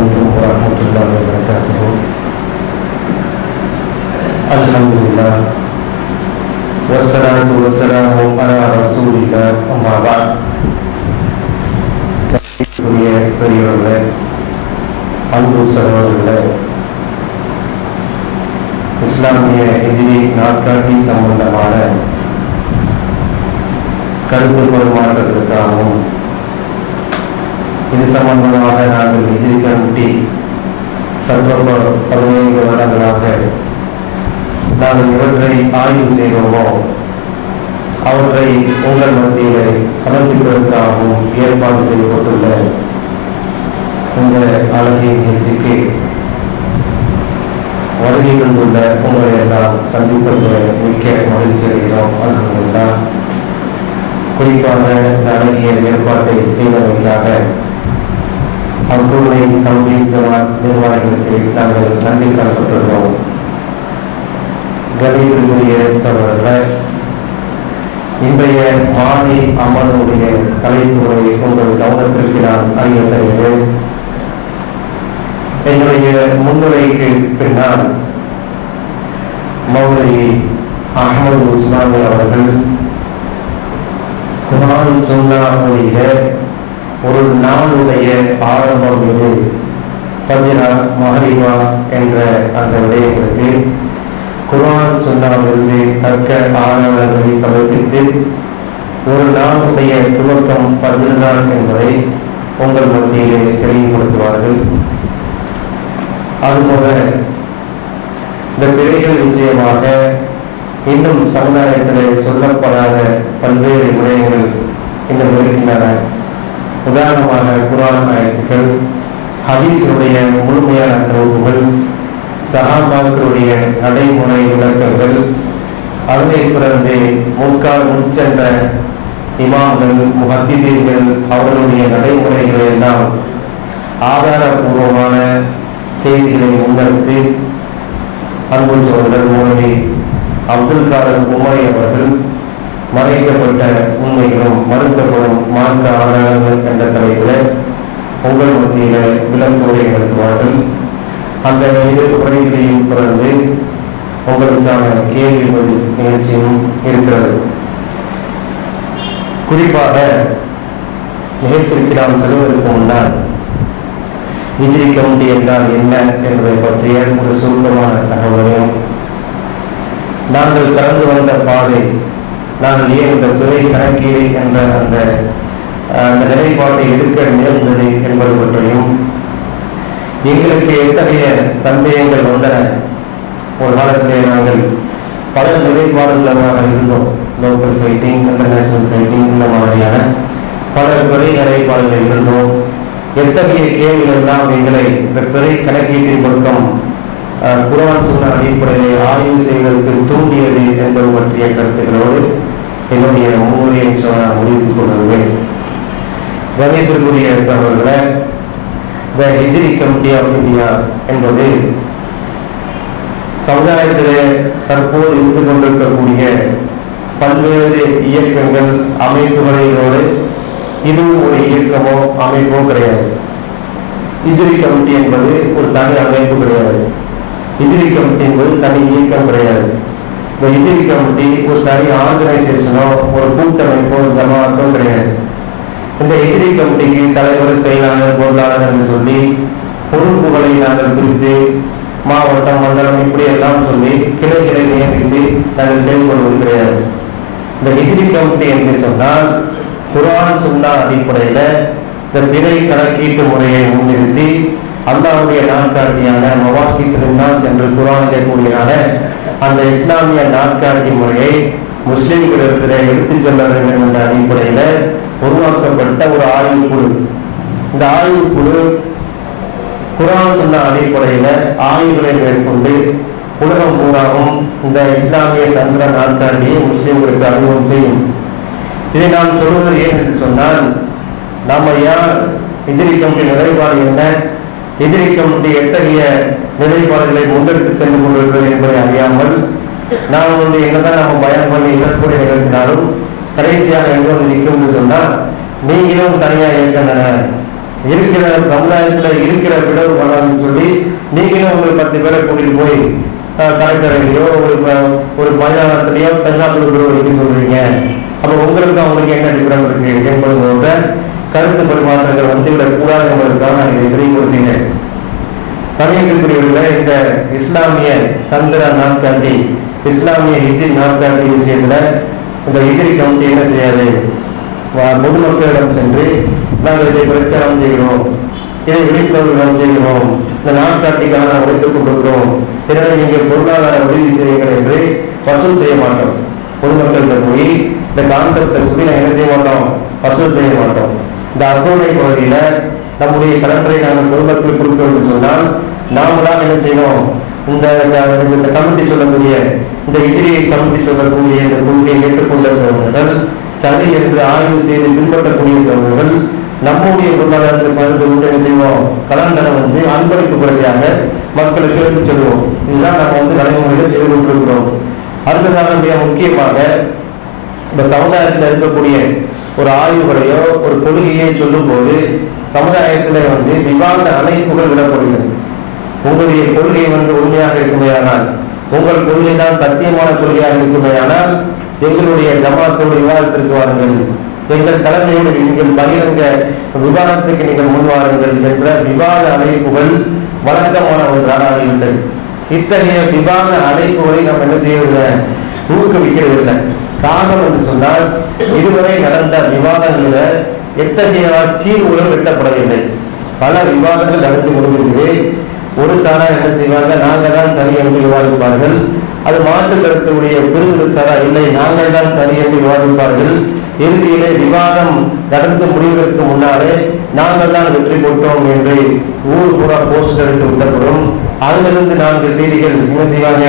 عليكم ورحمة الله وبركاته. الحمد لله والصلاة والسلام على رسول الله. أما بعد. பெரியவர்களே, அன்பு சகோதரர்களே, இஸ்லாமிய ஹிஜ்ரி நாட்காட்டி சம்பந்தமான கருத்து பரிமாற்றத்திற்காகவும் இது சம்பந்தமாக நாங்கள் ஹிஜ்ரி கமிட்டி சர்வ 15 வருடங்களாக நாங்கள் இவற்றை ஆய்வு செய்வோமோ அவற்றை உங்கள் மத்தியிலே சமர்ப்பிப்பதற்காகவும் ஏற்பாடு செய்யப்பட்டுள்ள இந்த அழகிய நிகழ்ச்சிக்கு வருகை கொண்டுள்ள உங்களை எல்லாம் சந்திப்பதில் மிக்க மகிழ்ச்சி அடைகிறோம். அல்ஹம்துலில்லாஹ். குறிப்பாக இந்த அழகிய ஏற்பாட்டை செய்வதற்காக அக்குழுவை தௌஹீத் ஜமாத் நிர்வாகிகளுக்கு நாங்கள் நன்றி தரப்பட்டுள்ளோம். கணிதத்திற்குரிய சகோதரர்களே, இன்றைய மாலை அமர்வுடைய தலைப்புகளை உங்கள் கவனத்திற்கு நான் அறிய தருகிறேன். என்னுடைய முன்னுரைக்கு பின்னால் மௌலவி அஹ்மது உஸ்மானி அவர்கள் குர்ஆன் சுன்னா வழியில ஒரு நாளுடைய ஆரம்பம் இது ஃபஜ்ரா மஹரிபா என்ற அந்த விடயங்களுக்கு குர்ஆன் சுன்னாவிலிருந்து தக்க ஆதாரங்களை சமர்ப்பித்து ஒரு நாளுடைய துவக்கம் ஃபஜ்ர் நாள் என்பதை உங்கள் மத்தியிலே தெளிவுபடுத்துவார்கள். அதுபோல இந்த பிழைகள் விஷயமாக இன்னும் சமுதாயத்தில் சொல்லப்படாத பல்வேறு விடயங்கள் இன்னும் இருக்கின்றன. உதாரணமாக குர்ஆன் ஆயத்துக்கள், ஹதீஸுடைய முழுமையான தொகுப்புகள், சஹாபாக்களுடைய நடைமுறை விளக்கங்கள், அதனை பிறந்து முன்சென்ற இமாம்கள் முஹத்திதீன்கள் அவர்களுடைய நடைமுறைகளை எல்லாம் ஆதாரபூர்வமான செய்திகளை முன்னெடுத்து அன்பு சோதரர் மௌலவி அப்துல் காதர் உமரி அவர்கள் மறைக்கப்பட்ட உண்மைகளும் மறுக்கப்படும் மார்க்க ஆதாரங்கள் என்ற தலைப்பில் உங்கள் மத்தியில விளக்குரை நடத்துவார்கள். அந்த இரு உரைகளையும் தொடர்ந்து உங்களுக்கான கேள்வி பதில் நிகழ்ச்சியும் இருக்கிறது. குறிப்பாக நிகழ்ச்சிக்கு நாம் செல்வதற்கு முன்னால் ஹிஜ்ரி கமிட்டி என்றால் என்ன என்பதை பற்றிய ஒரு சுருக்கமான தகவலையும், நாங்கள் கடந்து வந்த பாதை, நாங்கள் ஏன் இந்த பிறை கணக்கீடு என்ற அந்த நிலைப்பாட்டை எடுக்க நேர்ந்தது என்பது பற்றியும், எங்களுக்கு எத்தகைய சந்தேகங்கள் வந்தன. ஒரு காலத்திலே நாங்கள் பல நிலைப்பாடுகளாக இருந்தோம். லோக்கல் சைட்டிங், இன்டர்நேஷனல் சைட்டிங், இந்த மாதிரியான பல பிறை நிலைப்பாடுகள் இருந்தோம். எத்தகைய கேள்விகள் தான் எங்களை இந்த பிறை கணக்கீட்டின் பக்கம் குர்ஆன் சுன்னா அடிப்படையை ஆய்வு செய்வதற்கு தூண்டியது என்பது பற்றிய கருத்துக்களோடு என்னுடைய முன்னுரையை நான் முடித்துக் கொள்வேன். கணிதத்திற்குரிய சகோதரர்களே, த ஹிஜ்ரி கமிட்டி ஆஃப் இந்தியா என்பது சமுதாயத்திலே தற்போது இருந்து கொண்டிருக்கக்கூடிய பல்வேறு இயக்கங்கள் அமைப்புகளோடு இதுவும் ஒரு இயக்கமோ அமைப்போ கிடையாது. ஹிஜ்ரி கமிட்டி என்பது ஒரு தனி அமைப்பு கிடையாது. ஹிஜ்ரி கமிட்டி என்பது தனி இயக்கம் கிடையாது. இந்த ஹிஜ்ரி கமிட்டி ஒரு தனி ஆர்கனைசேஷனோ ஒரு கூட்டமைப்போ ஜமாத்தோ கிடையாது. இந்த ஹிஜ்ரி கமிட்டிக்கு தலைவர், செயலாளர், பொருளாளர் என்று சொல்லி பொறுப்புகளை நாங்கள் பிரித்து மாவட்டம், மண்டலம் இப்படி எல்லாம் சொல்லி கிளைகளை நியமித்து நாங்கள் செயல்படுவது கிடையாது. இந்த ஹிஜ்ரி கமிட்டி என்று சொன்னால் குர்ஆன் சுன்னா அடிப்படையில இந்த பிறை கணக்கீட்டு முறையை முன்னிறுத்தி அல்லாஹ்வுடைய நாட்காட்டியான மவாக்கித்துன் நாஸ் என்று குர்ஆனிலே கூறியான அந்த இஸ்லாமிய நாட்காட்டி முறையை முஸ்லிம்களிடத்திலே எடுத்துச் செல்ல வேண்டும் என்ற அடிப்படையில உருவாக்கப்பட்ட ஒரு ஆய்வுக்குழு. இந்த ஆய்வுக்குழு குர்ஆன் சுன்னா அடிப்படையில ஆய்வுகளை மேற்கொண்டு உலகம் பூராவும் இந்த இஸ்லாமிய சந்திர நாட்காட்டியை முஸ்லிம்களுக்கு அறிமுகம் செய்யும். இதை நான் சொல்வது ஏன் என்று சொன்னால், நாம யார், ஹிஜ்ரி கமிட்டி நிலைப்பாடு என்ன, ஹிஜ்ரி கமிட்டி எத்தகைய நிலைப்பாடுகளை முன்னெடுத்து சென்று கொண்டிருக்கிறது என்பதை அறியாமல் நாம் என்னதான் நம்ம பயன் பண்ணி இழப்புரை நிகழ்த்தினாலும் கடைசியாக எங்கே நிற்கும் என்று சொன்னால், நீங்களும் தனியாக இயக்கம் இருக்கிற சமுதாயத்துல இருக்கிற விடவு பண்ணான்னு சொல்லி நீங்களும் ஒரு 10 பேரை கூட்டிட்டு போய் கடற்கரையிலையோ ஒரு மைதானத்திலேயோ தஞ்சாவூர் வைக்க சொல்றீங்க. அப்ப உங்களுக்கு அவங்களுக்கு என்ன டிஃபரன்ஸ் இருக்கு என்பது கருத்து பரிமாற்றங்கள் வந்துவிடக் கூடாது என்பதற்காக நான் இதை தெளிவுபடுத்தினேன். தமிழகத்திற்குரிய இந்த இஸ்லாமிய சந்திர நாட்காட்டி, இஸ்லாமிய ஹிஜ்ரி நாட்காட்டி விஷயத்துல இந்த ஹிஜ்ரி கமிட்டி என்ன செய்யாது, பொதுமக்களிடம் சென்று நாங்கள் இதை பிரச்சாரம் செய்கிறோம், இதை விழிப்புணர்வு செய்கிறோம், இந்த நாட்காட்டிக்காக நாம் உழைத்துக் கொண்டிருக்கிறோம், எனவே நீங்கள் பொருளாதார உதவி செய்யுங்கள் என்று வசூல் செய்ய மாட்டோம். பொதுமக்கள்கிட்ட போய் இந்த கான்செப்டை சொல்லி நாங்கள் என்ன செய்ய மாட்டோம், வசூல் செய்ய மாட்டோம். இந்த அர்த்தோனை பகுதியில நம்முடைய கடன்களை நாங்கள் பொதுமக்களுக்கு கொடுக்கிறோம் என்று சொன்னால் நாமளாக என்ன செய்யணும், இந்த கமிட்டி சொல்லக்கூடிய இந்த ஹிஜ்ரி கமிட்டி சொல்லக்கூடிய இந்த கொள்கையை ஏற்றுக்கொண்ட சகோதரர்கள், சரி என்று ஆய்வு செய்து பின்பற்றக்கூடிய சகோதரர்கள் நம்முடைய பொருளாதாரத்தை பகிர்ந்து கொண்டு என்ன செய்வோம், கடன்களை அன்பளிப்பு குறையாக மக்களுக்கு எடுத்து சொல்லுவோம். இதுதான் நாங்கள் நடைமுறையில செய்து கொண்டிருக்கிறோம். அடுத்ததாக மிக முக்கியமாக இந்த சமுதாயத்தில் இருக்கக்கூடிய ஒரு ஆய்வுகளையோ ஒரு கொள்கையை சொல்லும் போது சமுதாயத்தில் விவாத அழைப்புகள் விடப்படுகிறது. உங்களுடைய கொள்கை உண்மையாக இருக்குமேயானால், உங்கள் கொள்கை தான் சத்தியமான கொள்கையாக இருக்குமேயானால் எங்களுடைய ஜமாத்தோடு விவாதத்திற்கு வாருங்கள், எங்கள் தலைமையோடு நீங்கள் பகிரங்க விவாதத்துக்கு நீங்கள் முன்வாருங்கள் என்ற விவாத அழைப்புகள் வழக்கமான ஒன்றாக ஆகிவிட்டது. இத்தகைய விவாத அழைப்புகளை நாம் என்ன செய்வதில்லை, ஊக்குவிக்கிறதில்லை. காரணம் என்று சொன்னால் இதுவரை நடந்த விவாதங்களில் எத்தகைய தீர்வுகளும் வெட்டப்படவில்லை. பல விவாதங்கள் நடந்து முடிந்திருக்கு. ஒரு சாரா என்ன செய்வாங்க, நாங்கள் தான் சரி என்று விவாதிப்பார்கள். அது மாற்று கருத்துடைய பிரிவுகள் சாரா இல்லை, நாங்கள் தான் சரி என்று விவாதிப்பார்கள். இறுதியிலே விவாதம் நடந்து முடிவதற்கு முன்னாலே நாங்கள் தான் வெற்றி பெற்றோம் என்று ஊர் பூரா போஸ்ட் எடுத்து விட்டப்படும். அதிலிருந்து 4 செய்திகள் என்ன செய்வாங்க,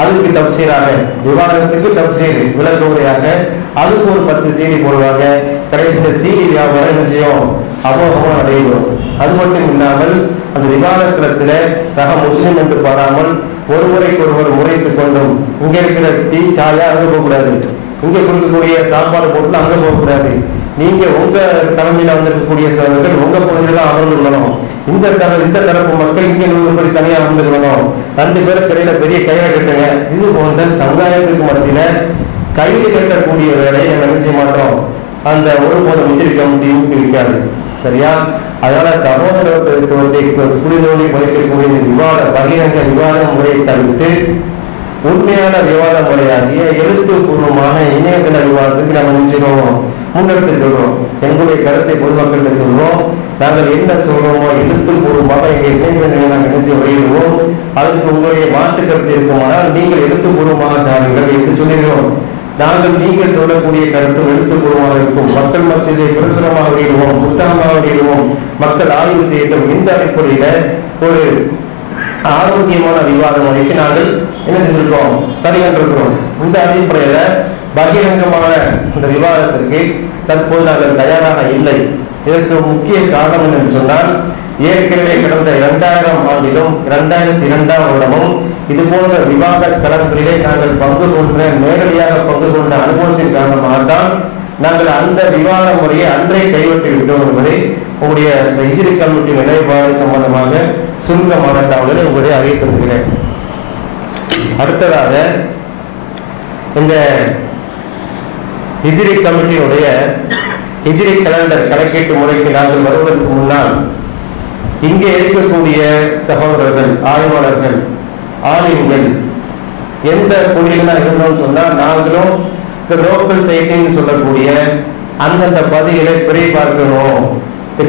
அதுக்கு தப்சீராக, விவாதத்துக்கு தப்சீர் விளக்க உரையாக அதுக்கு ஒரு 10 செய்தி போடுவாங்க. கடைசியில் செய்தி வியாபாரம் என்ன செய்யும், அபோகமாக நடைபெறும். அது மட்டும் இல்லாமல் அந்த விவாதத்தில சக முஸ்லிம் என்று பாராமல் ஒருமுறைக்கு ஒருவர் முறைத்துக் கொண்டும், இங்க இருக்கிற டீ சாயா அங்க போகக்கூடாது, இங்க கொடுக்கக்கூடிய சாப்பாடு போட்டு அங்க போகக்கூடாது, நீங்க உங்க தலைமையில வந்திருக்கக்கூடிய சகோதரர்கள் உங்க பகுதியில தான் அமர்ந்துள்ளணும், இந்த தரப்பு மக்கள் இங்க நூறு தனியா அமர்ந்துள்ளணும், 2 பேருக்கு இடையில பெரிய கையில கட்டுங்க. இது போன்ற சமுதாயத்துக்கு மத்தியில கைது கட்டக்கூடிய வேலையை என்ன செய்ய மாட்டோம், அந்த ஒருபோதும் ஹிஜ்ரி கமிட்டி ஊக்குவிக்காது. சரியா? அதனால சகோதரத்துவத்தை புரிதோடி மதிக்கக்கூடிய விவாத பகிரங்க விவாத முறையை தவிர்த்து உண்மையான விவாத முறையாகிய எழுத்துப்பூர்வமான இணையதள விவாதத்துக்கு நம்ம என்ன செய்வோம், முன்னெடுத்து சொல்றோம். எங்களுடைய கருத்தை பொதுமக்கள்கிட்ட சொல்றோம். நாங்கள் என்ன சொல்றோமோ எழுத்துப்பூர்வமாக எங்கள் இணையதளங்களை நாங்கள் என்ன செய்ய வெளியிடுவோம். அதுக்கு உங்களுடைய மாற்று கருத்து இருக்குமானால் நீங்கள் எழுத்துப்பூர்வமாக தாருங்கள் என்று சொல்லிடுவோம். நாங்கள் நீங்கள் சொல்லக்கூடிய கருத்தும் எழுத்துப்பூர்வமாக இருக்கும். மக்கள் மத்தியிலே பிரசுரமாக வெளியிடுவோம், புத்தகமாக வெளியிடுவோம், மக்கள் ஆய்வு செய்யட்டும். இந்த அடிப்படையில ஒரு ஆரோக்கியமான விவாத முறைக்கு நாங்கள் என்ன செஞ்சிருக்கோம், சரி கண்டிருக்கிறோம். இந்த அடிப்படையில பகிரங்கமான இந்த விவாதத்திற்கு தற்போது நாங்கள் தயாராக இல்லை. இதற்கு முக்கிய காரணம் என்று சொன்னால் ஏற்கனவே கடந்த 2000 ஆண்டிலும் 2002ஆம் வருடமும் இது போன்ற விவாத களங்களிலே நாங்கள் பங்கு கொண்ட நேரடியாக பங்கு கொண்ட அனுபவத்தின் காரணமாகத்தான் நாங்கள் அந்த விவாத முறையை அன்றே கைவிட்டு விட்டோம் என்பதை உங்களுடைய ஹிஜ்ரி கமிட்டி நிலைப்பாடு சம்பந்தமாக சுருக்கமான தகவல்களை உங்களுடைய அறிவித்திருக்கிறேன். அடுத்ததாக இந்த ஹிஜ்ரி கமிட்டியினுடைய ஹிஜ்ரி கேலண்டர் கணக்கீட்டு முறைக்கு நாங்கள் வருவதற்கு முன்னால் இங்கே இருக்கக்கூடிய சகோதரர்கள், ஆய்வாளர்கள், ஆலிம்கள் எந்த கொள்கைகளா இருந்தோம் சொன்னால் நாங்களும் லோக்கல் சைட்டிங் சொல்லக்கூடிய அந்தந்த பகுதிகளை பிறை பார்க்கணும்.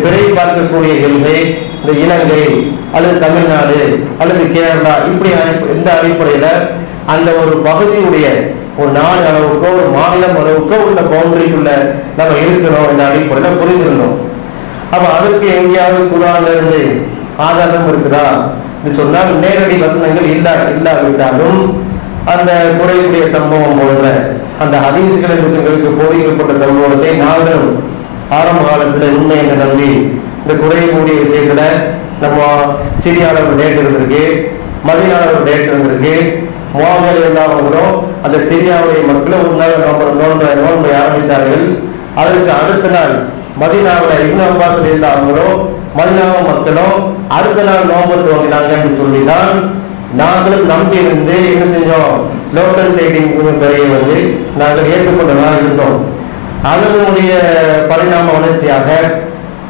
பிறை பார்க்கக்கூடிய கொள்கை இந்த இலங்கை அல்லது தமிழ்நாடு அல்லது கேரளா இப்படி இந்த அடிப்படையில அந்த ஒரு பகுதியுடைய ஒரு நாடு அளவுக்கோ ஒரு மாநிலம் அளவுக்கோ உள்ள பவுண்டரிக்குள்ள நம்ம இருக்கணும். இந்த அடிப்படையில புரிந்திருந்தோம். அப்ப அதுக்கு எங்கேயாவது குரான்ல இருந்து ஆதாரம் இருக்குதா சொன்னால் நேரடி வசனங்கள் இல்லாவிட்டாலும் அந்த குறைவுடைய சம்பவம் போன்ற அந்த ஹதீஸ்கள் என்று போதிக்கப்பட்ட சம்பவத்தை நாங்களும் ஆரம்ப காலத்துல உண்மை என்று நம்பி இந்த குறையக்கூடிய விஷயத்துல நம்ம சிரியால ஒரு டேட் இருந்திருக்கு, மதீனால ஒரு டேட் இருந்திருக்கு. முஆவியா எல்லாவங்களும் அந்த சிரியாவுடைய மக்களை ஒரு நாள் நோன்பை ஆரம்பித்தார்கள். அதற்கு அடுத்த நாள் மதீனாவுல இப்னு அப்பாஸ் இருந்தாங்களோ மதீனாவு மக்களும் அடுத்த நாள் நோன்பு துவங்கினாங்கன்னு சொல்லிதான் நாங்களும் நம்பி இருந்து என்ன செஞ்சோம், லோக்கல் சைடிங் பெரிய வந்து நாங்கள் ஏற்றுக்கொண்டதாக இருந்தோம். அதனுடைய பரிணாம வளர்ச்சியாக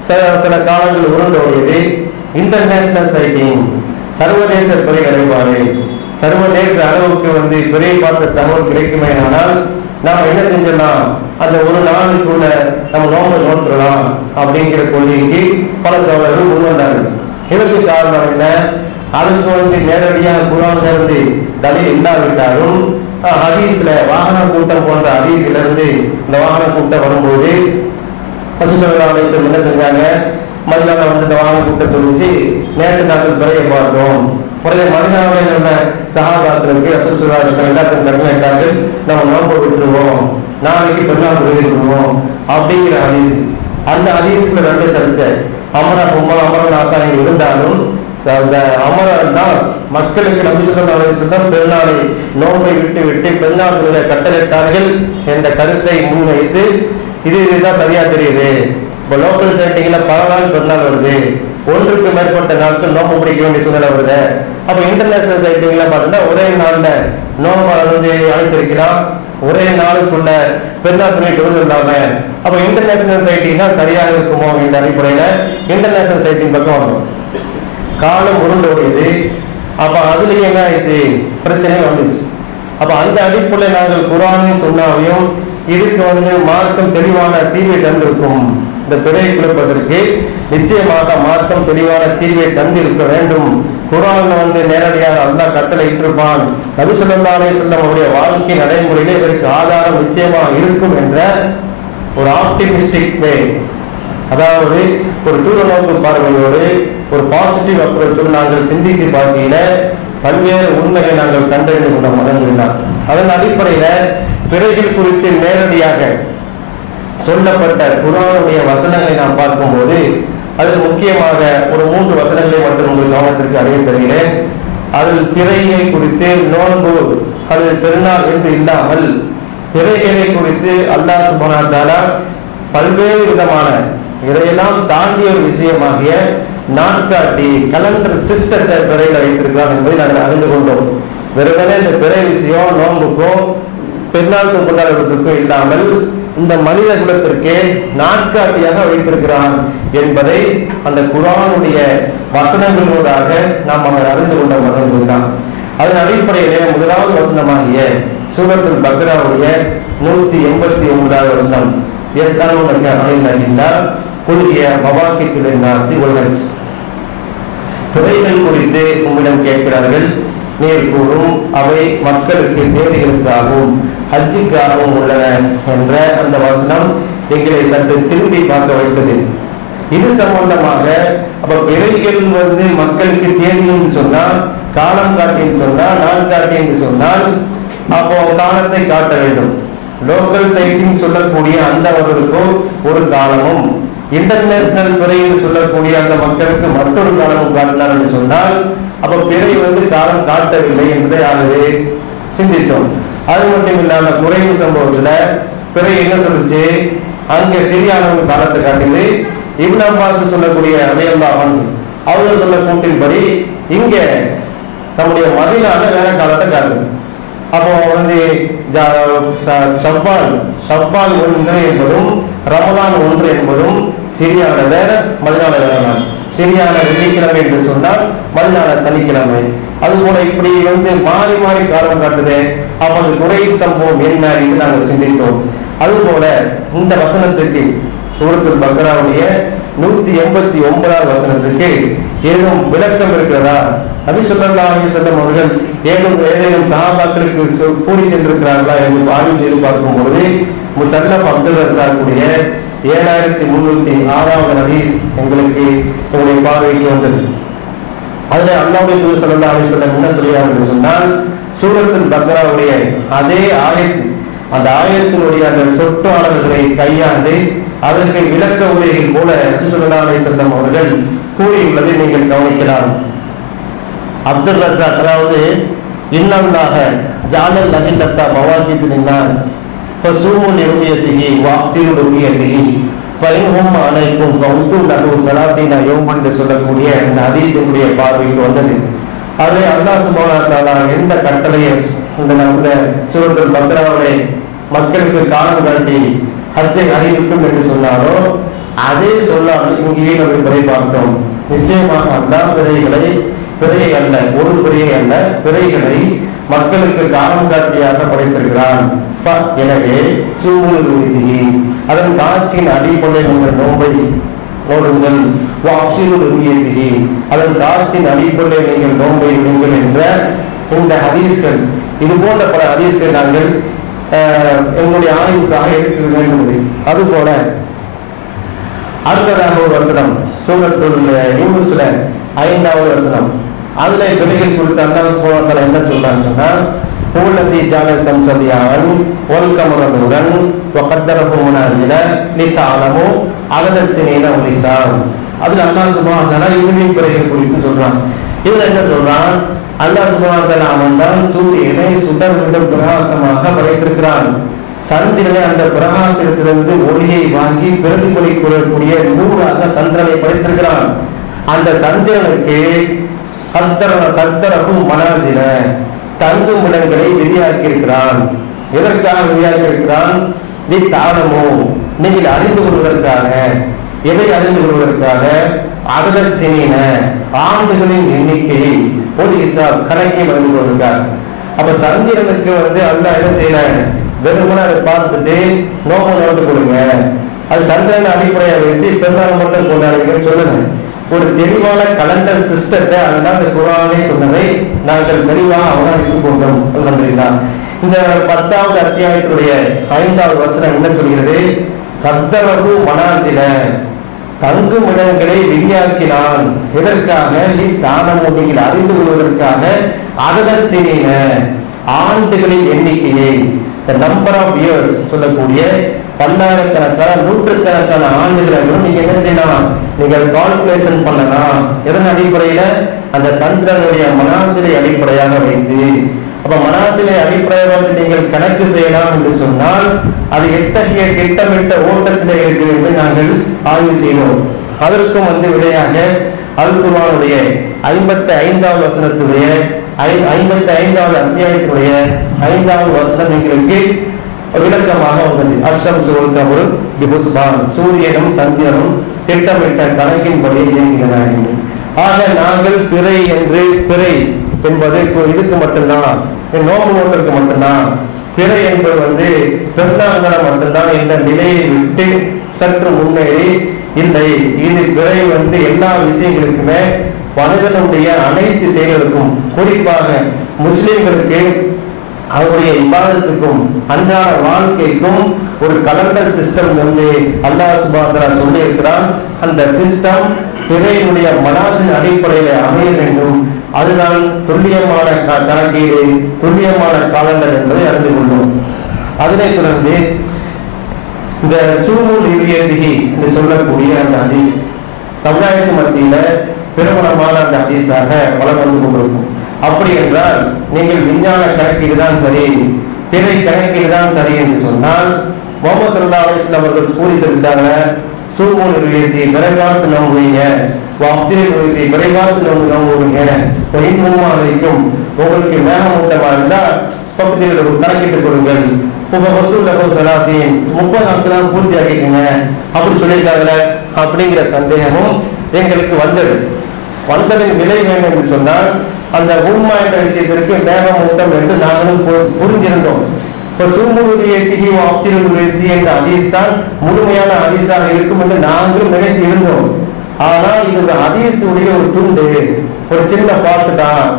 சில காலங்கள் உருண்டோடியது இன்டர்நேஷனல் சைட்டிங், சர்வதேச பிறை நிலைப்பாடு. சர்வதேச அளவுக்கு வந்து பிறை பார்த்த தகவல் கிடைக்குமேனால் நாம் என்ன செஞ்சலாம், அந்த ஒரு நாளுக்குள்ள நம்ம நோன்பு நோக்கலாம் அப்படிங்கிற கொள்கைக்கு பல சகோதரர்கள் முன்வந்தார்கள். இதற்கு காரணம் என்ன, அதுக்கு வந்து நேரடியாக குர்ஆன்ல இருந்து தலீல் இல்லாவிட்டாலும் ஹதீஸ்ல வாகன கூட்டம் போன்ற ஹதீஸ்ல இருந்து இந்த வாகன கூட்டம் வரும்போது என்ன செஞ்சாங்க, மதினால வந்து இந்த வாகன கூட்டம் சொல்லிச்சு நேற்று நாட்கள் பிறையை பார்த்தோம். உடனே மதினாவில் உள்ள சஹாபாக்களுக்கு ரசூல் ஸல்லல்லாஹு அலைஹி வஸல்லம் எல்லாத்தையும் கட்டளையிட்டார்கள், நம்ம நோன்பு விட்டுருவோம், நாளைக்கு பெருநாள் விடுவோம் அப்படிங்கிற ஹதீஸ். அந்த ஹதீஸ்ல ரெண்டு சரிச்ச அமர நாசாங்க இருந்தாலும் அமர நாஸ் மக்களுக்கு நபி ஸல்லல்லாஹு அலைஹி வஸல்லம் பெருநாளை நோன்பை விட்டு பெருநாள் கட்டளையிட்டார்கள் என்ற கருத்தை முன்வைத்து இதுதான் சரியா தெரியுது. இப்போ லோக்கல் சைட்டிங்ல பல நாள் பெருநாள் வருது, ஒன்றுக்கு மேற்பட்ட நாட்கள் நோன்பு பிடிக்க வேண்டிய சூழ்நிலை வருது. அப்ப இன்டர்நேஷனல் சைட்டிங்ல பார்த்தீங்கன்னா ஒரே நாள்ல நோன்பை வந்து அனுசரிக்கலாம், ஒரே நாளுக்குள்ள பெருநாள் துணைட்டு விருந்தாம. அப்ப இன்டர்நேஷனல் சைட்டிங் தான் சரியாக இருக்குமோ என்ற அடிப்படையில இன்டர்நேஷனல் சைட்டிங் பக்கம் வரும். காலம் உருண்டோடியது. அப்ப அதுலயே என்ன ஆயிடுச்சு, பிரச்சனை வந்துச்சு. அப்ப அந்த அடிப்படையில் நாங்கள் குர்ஆனையும் சுன்னாவையும் இதுக்கு வந்து மார்க்கம் தெளிவான தீர்வை தந்திருக்கும். இந்த பிறையை குறைப்பதற்கு நிச்சயமாக மார்க்கம் தெளிவான தீர்வை தந்திருக்க வேண்டும். குர்ஆன்ல வந்து நேரடியாக அல்லாஹ் கட்டளை இட்டிருப்பான், நபி ஸல்லல்லாஹு அலைஹி வஸல்லம் அவருடைய வாழ்க்கை நடைமுறையிலே இதற்கு ஆதாரம் நிச்சயமாக இருக்கும் என்ற ஒரு ஆப்டிமிஸ்டிக் வே, அதாவது ஒரு தூர நோக்கு பார்வையோடு ஒரு பாசிட்டிவ் அப்ரோச்சோடு நாங்கள் சிந்தித்து பார்க்கையில பல்வேறு உண்மையை நாங்கள் கண்டறிந்து கொண்ட மதங்கள்தான். அதன் அடிப்படையில பிறைகள் குறித்து நேரடியாக சொல்லப்பட்ட குர்ஆனுடைய வசனங்களை நாம் பார்க்கும்போது அதில் முக்கியமாக ஒரு 3 வசனங்களை மட்டும் உங்கள் கவனத்திற்கு அறிய தருகிறேன். அதில் பிறையை குறித்து நோன்பு அது பெருநாள் என்று இல்லாமல் பிறைகளை குறித்து அல்லாஹ் சுப்ஹானஹு வ தஆலா பல்வேறு விதமான இதையெல்லாம் தாண்டிய ஒரு விஷயமாகிய நாட்காட்டி கலண்டர் சிஸ்டத்தை பிறையில் வைத்திருக்கிறார் என்பதை நாங்கள் அறிந்து கொண்டோம். வெறுமனே இந்த பிறை விஷயம் நோன்புக்கும் பெருநாள் கொண்டாடுவதற்கும் இல்லாமல் இந்த மனித குலத்திற்கே நாட்காட்டியாக வைத்திருக்கிறான் என்பதை அந்த குர்ஆனுடைய வசனங்களோடாக நாம் அவர் அறிந்து கொண்ட மதங்கள் தான். அதன் அடிப்படையிலே முதலாவது வசனமாகிய சூரத்துல் பக்ராவுடைய 189வது வசனம், யஸ்அலூனக அனில் அஹில்லா குல் ஹிய மவாகித்து லின்னாஸி வல் ஹஜ். பிறைகள் குறித்து உம்மிடம் கேட்கிறார்கள், நீர் கூறும் அவை மக்களுக்கு தேவைகளுக்காகவும் ஹஜ்ஜுக்காகவும் உள்ளன என்ற அந்த வசனம் எங்களை சற்று திரும்பி பார்க்க வைத்தது. இது சம்பந்தமாக அப்ப பிறைகள் வந்து மக்களுக்கு தேதின்னு சொன்னா, காலம் காட்டின்னு சொன்னா, நாள் காட்டின்னு சொன்னால் அப்போ காலத்தை காட்ட வேண்டும். லோக்கல் சைட்டிங் சொல்லக்கூடிய அந்த அவர்களுக்கும் ஒரு காலமும், இன்டர்நேஷனல் பிறைன்னு சொல்லக்கூடிய அந்த மக்களுக்கு மற்றொரு காலமும் காட்டினார் என்று சொன்னால் அப்ப பிறை வந்து காலம் காட்டவில்லை என்பதை ஆகவே சிந்தித்தோம். அது மட்டும் இல்லாம குறைவு சம்பவத்துல பிறை என்ன சொல்லுச்சு, அங்க சிறியானவங்க காலத்தை காட்டுது. இப்னு அப்பாஸ் சொல்லக்கூடிய ரலியல்லாஹு அவங்க சொல்ல கூட்டின்படி இங்க நம்முடைய மதீனால வேற காலத்தை காட்டுது. அப்போ வந்து ஷவ்வால் 1 என்பதும் ரமதான் 1 என்பதும் சிறியான வேற மதீனால வேற நாள். சிறியான வெள்ளிக்கிழமை என்று சொன்னால் மதீனால சனிக்கிழமை. அது போல இப்படி வந்து மாறி மாறி காலம் காட்டுது. அப்ப அந்த குறையின் சம்பவம் என்ன என்று நாங்கள் சிந்தித்தோம். அதுபோல இந்த வசனத்துக்கு சூரத்துல் பக்ராவுடைய 189வது வசனத்துக்கு ஏதும் விளக்கம் இருக்கிறதா? நபி ஸல்லல்லாஹு அலைஹி வஸல்லம் அவர்கள் ஏதேனும் சஹாபாக்களுக்கு கூறி சென்றிருக்கிறார்களா என்று ஆய்வு செய்து பார்க்கும் பொழுது முஸன்னஃப் அப்துல் ரஸாக்குடைய 7306வது ஹதீஸ் எங்களுடைய பார்வைக்கு வந்தது. அதுல அல்லாஹ்வுடைய தூதர் ஸல்லல்லாஹு அலைஹி வஸல்லம் என்ன சொல்கிறார் என்று சொன்னால், சூரத்துல் பக்ராவுடைய அதே ஆயத்து, அந்த ஆயத்தினுடைய அந்த சொற்றாளர்களை கையாண்டு அதற்கு விளக்க உரைகள் போல ஸல்லல்லாஹு அலைஹி வஸல்லம் அவர்கள் கூறியுள்ளதை நீங்கள் கவனிக்கலாம். அப்துல் ரஸாக் அதாவது இன்னல்லாஹ ஜஅலல் அஹில்லத மவாகிது லின்னாஸ் ஃபஸூமு லிருயதிஹி வஅஃதிரு லிருயதிஹி பைன்ஹும் அலைக்கும் ஃபவுது லஹு ஸலாஸீன யௌமன் என்று சொல்லக்கூடிய இந்த ஹதீஸினுடைய பார்வைக்கு வந்தது. அது அல்லாஹ் சுப்ஹானஹு வ தஆலா எந்த கட்டளையை இந்த சூரத்துல் பக்ராவிலே மக்களுக்கு காலம் காட்டி ஹஜ்ஜை அறிவிக்கும் என்று சொன்னாரோ அதே சொல்லாமல் இங்கேயே நம்ம பிறை பார்த்தோம். நிச்சயமாக அல்லாஹ் பிறையை அல்ல, ஒரு பிறையை அல்ல, பிறைகளை மக்களுக்கு காலம் காட்டியாக படைத்திருக்கிறான். எனவே அதன் காட்சியின் அடிப்படை நீங்கள் நோன்பை நோடுங்கள், அதன் காட்சியின் அடிப்படை நீங்கள் நோன்பை விடுங்கள் என்ற இந்த ஹதீஸ்கள், இது போன்ற பல ஹதீஸ்கள் நாங்கள் எங்களுடைய ஆய்வுக்காக எடுக்க வேண்டும். அதுபோல அடுத்ததாக ஒரு வசனம் சூரத்துல் யூனுஸ்ல 5வது வசனம், அதுல பிறைகள் குறித்து அல்லாஹ் சுப்ஹானஹு வ தஆலா என்ன சொல்றான்னு சொன்னா, "ஹுவல்லதி ஜஅல ஸம்ஸதியான் வல் கமர நூரன் வ கத்தரஹு மனாஸில லிதஅலமு அதத ஸினீன வல் ஹிசாப்." அதுல அல்லாஹ் சுப்ஹானஹு வ தஆலா யூனின் பிறைகள் குறித்து சொல்றான். இதுல என்ன சொல்றான்? அல்லாஹ் சுப்ஹானஹு வ தஆலா அவன் தான் சூரியனை சுடர்விடும் பிரகாசமாக படைத்திருக்கிறான். சந்திரனை அந்த பிரகாசத்திலிருந்து ஒளியை வாங்கி பிரதிபலிக்கக்கூடிய நூறாக சந்திரனை படைத்திருக்கிறான். அந்த சந்திரனுக்கு கத்தரகும் மனாசில தங்கும் இடங்களை விதியாக்கி இருக்கிறான். எதற்காக விதியாக்கி இருக்கிறான்? நீ தானமோ நீங்கள் அறிந்து கொள்வதற்காக. எதை அறிந்து கொள்வதற்காக? அதல சினின ஆண்டுகளின் எண்ணிக்கையை ஒரு ஹிசாப் கணக்கை அறிந்து கொள்வதற்காக. அப்ப சந்திரனுக்கு அல்லாஹ் என்ன செய்யல, வெறுமனே அதை பார்த்துட்டு நோட்டு கொடுங்க, அது சந்திரன் அடிப்படையாக வைத்து பெருநாள் மட்டும் கொண்டாடுங்கன்னு சொல்லுங்க. ஒரு தெளிவான கலண்டர் சிஸ்டத்தை அதனால் இந்த குர்ஆனே சொன்னதை நாங்கள் தெளிவாக அவதானித்துக் கொண்டோம். இந்த 10வது அத்தியாயத்துடைய 5வது வசனம் என்ன சொல்கிறது? கத்தரகு மனாசில தங்கும் இடங்களை விதியாக்கினான். எதற்காக? நீ தானமோ நீங்கள் அறிந்து கொள்வதற்காக. அததசின ஆண்டுகளின் எண்ணிக்கையை, நம்பர் ஆஃப் இயர்ஸ் சொல்லக்கூடிய பல்லாயிரக்கணக்கான நூற்றுக்கணக்கான ஆண்டுகளை நீங்க என்ன செய்யலாம்? நீங்கள் கால்குலேஷன் பண்ணலாம். எதன் அடிப்படையில? அந்த சந்திரனுடைய மனாசிலை அடிப்படையாக வைத்து. அப்ப மனாசிலை அடிப்படையாக வைத்து நீங்கள் கணக்கு செய்யலாம் என்று சொன்னால் அது எத்தகைய திட்டமிட்ட ஓட்டத்திலே இருக்கு என்று நாங்கள் ஆய்வு செய்தோம். அதற்கும் விடையாக அல் குர்ஆனுடைய 55வது வசனத்துடைய 55வது அத்தியாயத்துடைய 5வது வசனம் எங்களுக்கு விளக்கமாக வந்தது. அஷ்ரம் சூழ்கமுரு பிபுஸ்பான், சூரியனும் சந்திரனும் திட்டமிட்ட கணக்கின்படி இயங்குகிறார்கள். ஆக நாங்கள் பிறை என்பது இதுக்கு மட்டும்தான், நோம்பு நோட்டிற்கு மட்டும்தான். பிறை என்பது பெருநாங்கனம் மட்டும்தான் என்ற நிலையை விட்டு சற்று முன்னேறி இல்லை, இது பிறை எல்லா விஷயங்களுக்குமே மனிதனுடைய அனைத்து செயல்களுக்கும், குறிப்பாக முஸ்லிம்களுக்கு அவருடைய இபாதத்துக்கும் அன்றாட வாழ்க்கைக்கும் ஒரு கலண்டர் சிஸ்டம் அல்லாஹ் சுப்ஹானஹு வ தஆலா சொல்லி இருக்கிறான். அந்த சிஸ்டம் பிறையினுடைய மனாசின் அடிப்படையில் அமைய வேண்டும். அதுதான் துல்லியமான கணக்கீடு, துல்லியமான காலண்டர் என்பதை அறிந்து கொண்டோம். அதனை தொடர்ந்து இந்த சூமுல் இவ்வியதிஹி என்று சொல்லக்கூடிய அந்த ஹதீஸ் சமுதாயத்து மத்தியில பிரபலமான அந்த ஹதீஸாக வலம் வந்து கொண்டிருக்கும். அப்படி என்றால் நீங்கள் விஞ்ஞான கணக்கீடு தான் சரி, பிறை கணக்கீடு தான் சரி என்று சொன்னால் முஹம்மது ஸல்லல்லாஹு அலைஹி வஸல்லம் அவர்கள் கூறி சொல்லிட்டாங்க, சூமுல் இவ்வியதி விரைவாத்து நம்புவீங்க, வாப்திரி விரைவாத்து நம்புவீங்க. வரைக்கும் உங்களுக்கு மேகமூட்டமா இருந்தா பக்கத்தில் ஒரு கணக்கிட்டுக் கொள்ளுங்கள். 30 நாட்கள் பூர்த்தி ஆக்கிக்கங்க அப்படி சொல்லியிருக்காங்களே அப்படிங்கிற சந்தேகமும் எங்களுக்கு வந்ததின் விலை வேண்டும் என்று சொன்னால் அந்த உண்மை என்ற விஷயத்திற்கு மேகமூட்டம் என்று நாங்களும் புரிந்திருந்தோம். இப்ப சூமுருதியத்திகி வாப்திருதி என்ற ஹதீஸ் தான் முழுமையான ஹதீஸாக இருக்கும் என்று நாங்களும் நினைத்து இருந்தோம். ஆனால் இது ஒரு ஹதீஸுடைய ஒரு துண்டு, ஒரு சின்ன பாட்டு தான்.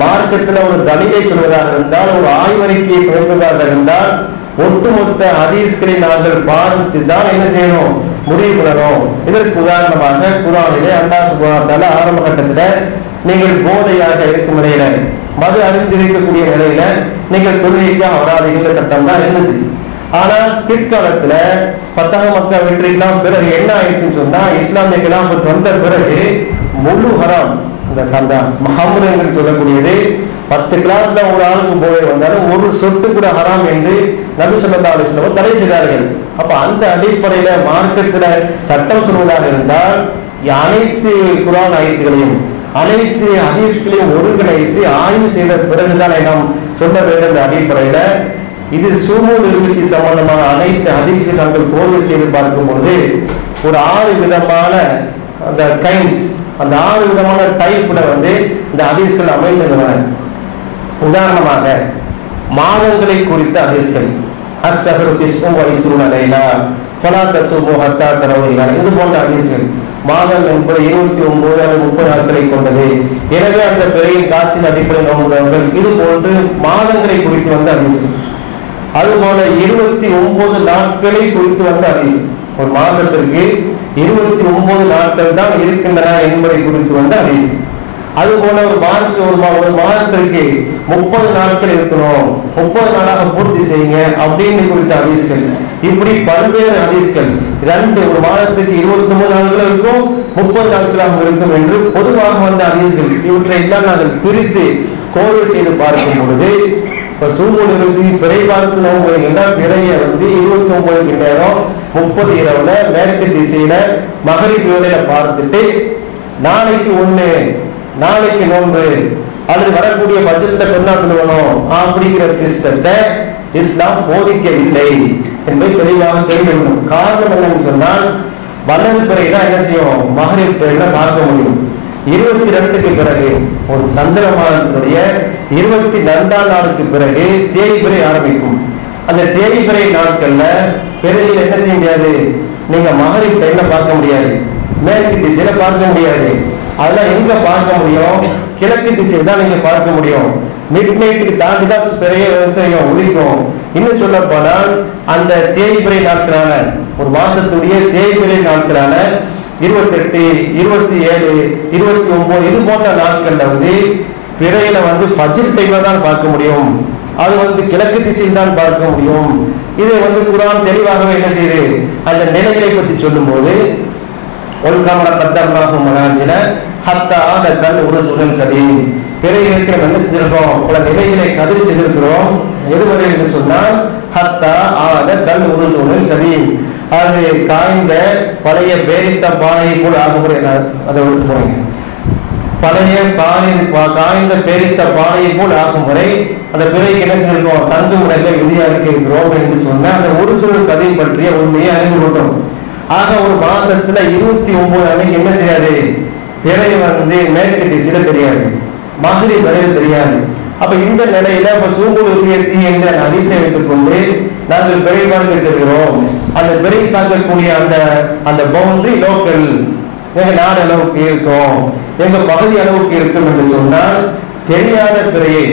மார்க்கத்துல ஒரு தலீலை சொல்வதாக இருந்தால், ஒரு ஆய்வறிக்கையை சொல்வதாக இருந்தால், ஒட்டுமொத்த ஹதீஸ்களை நாங்கள் பார்த்து தான் என்ன செய்யணும், முடிவு பண்ணணும். இதற்கு உதாரணமாக குர்ஆனிலே அல்லாஹ் சுப்ஹானஹு வ தஆலா ஆரம்ப கட்டத்துல நீங்கள் போதையாக இருக்கும் நிலையில, மது அறிந்திருக்கக்கூடிய நிலையில நீங்கள் தொழுகைக்கு அவராதிகள் சட்டம் தான் இருந்துச்சு. ஆனா பிற்காலத்துல 10ஆம் மக்கா வெற்றிக்கெல்லாம் பிறகு என்ன ஆயிடுச்சுன்னு சொன்னா, இஸ்லாமிய கிலாஃபத் வந்த பிறகு முழு ஹராம், இந்த சந்தா மஹம்ரு என்று சொல்லக்கூடியது 10 கிளாஸ்ல ஒரு ஆளுக்கு போய் வந்தாலும் ஒரு சொட்டு கூட ஹராம் என்று நபி ஸல்லல்லாஹு அலைஹி வஸல்லம் தடை செய்தார்கள். அப்ப அந்த அடிப்படையில மார்க்கத்துல சட்டம் சொல்வதாக இருந்தால் அனைத்து குர்ஆன் ஆயத்துகளையும் அனைத்து ஹதீஸ்களையும் ஒருங்கிணைத்து ஆய்வு செய்த பிறகுதான் நாம் சொல்ல வேண்டும். என்ற அடிப்படையில இது சுமூல் இறுதி சம்பந்தமான அனைத்து ஹதீஸை நாங்கள் கோர்வை செய்து பார்க்கும்போது ஒரு 6 விதமான அந்த கைண்ட்ஸ், அந்த 6 விதமான டைப்ல இந்த ஹதீஸ்கள் அமைந்துள்ளன. உதாரணமாக மாதங்களை குறித்த ஹதீஸ்கள், அஸ்ஸஹரு திஸ்உ வ இஸ்ருன லைலா ஃபலா தஸுமு ஹத்தா தரவுனா, இது போன்ற ஹதீஸ்கள். மாதம் என்பது 29 அல்லது 30 நாட்களை கொண்டது, எனவே அந்த பிறையின் காட்சியின் அடிப்படையில் நோம்புகிறார்கள். இது போன்று மாதங்களை குறித்து வந்த ஹதீஸ்கள். அதுபோல 29 நாட்களை குறித்து வந்த ஹதீஸ், ஒரு மாசத்திற்கு 29 நாட்கள் தான் இருக்கின்றன என்பதை குறித்து வந்த ஹதீஸ். அதுபோல ஒரு மாதத்திற்கு 30 நாட்கள் இருக்கணும், 30 நாளாக பூர்த்தி செய்யுங்க அப்படின்னு குறித்த ஹதீஸ்கள். இப்படி பல்வேறு ஹதீஸ்கள். ஒரு மாதத்துக்கு 23 நாட்கள் இருக்கும், 30 நாட்களாக இருக்கும் என்று பொதுவாக வந்த ஹதீஸ்கள். இவற்றை எல்லாம் நாங்கள் பிரித்து கோர்வை செய்து பார்க்கும் பொழுது இப்ப சூமூல் இறுதி பிறை பார்த்து நோம்பு என்றால் பிறைய 29 நேரம் 30 இரவுல மேற்கு திசையில மகரிப் வேளையில பார்த்துட்டு நாளைக்கு 1 நாளைக்கு நோன்பு அல்லது வரக்கூடிய பட்ஜெட்ல கொண்டாடணும் அப்படிங்கிற சிஸ்டத்தை இஸ்லாம் போதிக்கவில்லை என்பதை தெளிவாக தெரிய வேண்டும். காரணம் என்னன்னு சொன்னால் வலது பிறைதான் என்ன செய்யும், மகரிப் பிறையில பார்க்க முடியும். 22க்கு பிறகு ஒரு சந்திர மாதத்தினுடைய 22ஆம் நாளுக்கு பிறகு தேய்பிறை ஆரம்பிக்கும். அந்த தேய்பிறை நாட்கள்ல பிறையில் என்ன செய்ய முடியாது, நீங்க மகரிப் டைம்ல பார்க்க முடியாது, மேற்கு திசையில பார்க்க முடியாது. அதெல்லாம் எங்க பார்க்க முடியும், கிழக்கு திசையில தான் நீங்க பார்க்க முடியும். மிட் நைட்டுக்கு தாண்டி தான் பிறைய விவசாயம் உதிக்கும். இன்னும் சொல்ல போனால் அந்த தேய்பிறை நாட்களான ஒரு மாசத்துடைய தேய்பிறை நாட்களான 28, 27, 29 இது போன்ற நாட்கள்ல பிறையில ஃபஜ்ர் டைம்ல தான் பார்க்க முடியும். அது கிழக்கு திசையில் தான் பார்க்க முடியும். இதை குர்ஆன் தெளிவாகவே என்ன செய்யுது, அந்த நிலைகளை பற்றி சொல்லும் போது ஒல்கமர கத்தர்னாஹு மனாசில ஹத்தா ஆதல் உருஜுல் கதீம், பிறையில் இருக்கிற என்ன செஞ்சிருக்கோம், பல நிலைகளை கதிர் செய்திருக்கிறோம். எதுவரை என்று சொன்னால் ஹத்தா ஆதல் உருஜுல் கதீம், அது காய்ந்த பழைய பேரித்த பானையை கூட ஆகுமுறை. அதை விட்டு போறீங்க, பழைய காய்ந்த பேரித்த பானையை போல் ஆகும் வரை அந்த பிறைக்கு என்ன செஞ்சிருக்கோம், தங்கு முறையில விதியாக இருக்கிறோம் என்று சொன்ன அந்த ஒரு சொல் கதை பற்றிய உண்மையை அறிந்து கொண்டோம். ஆக ஒரு மாசத்துல 29 அன்னைக்கு என்ன செய்யாது, பிறை மேற்கு திசையில தெரியாது, மகரிப் வரையில் தெரியாது. அப்ப இந்த நிலையில சூமூல் இறுதி என்ற ஹதீஸை வைத்துக் கொண்டு நாங்கள் பிறை பார்க்க செல்கிறோம். அந்த பிறை பார்க்கக்கூடிய அந்த பவுண்டரி லோக்கல் எங்க நாடு அளவுக்கு இருக்கும், எங்க பகுதி அளவுக்கு இருக்கும் என்று சொன்னால் தெரியாத பிறையை,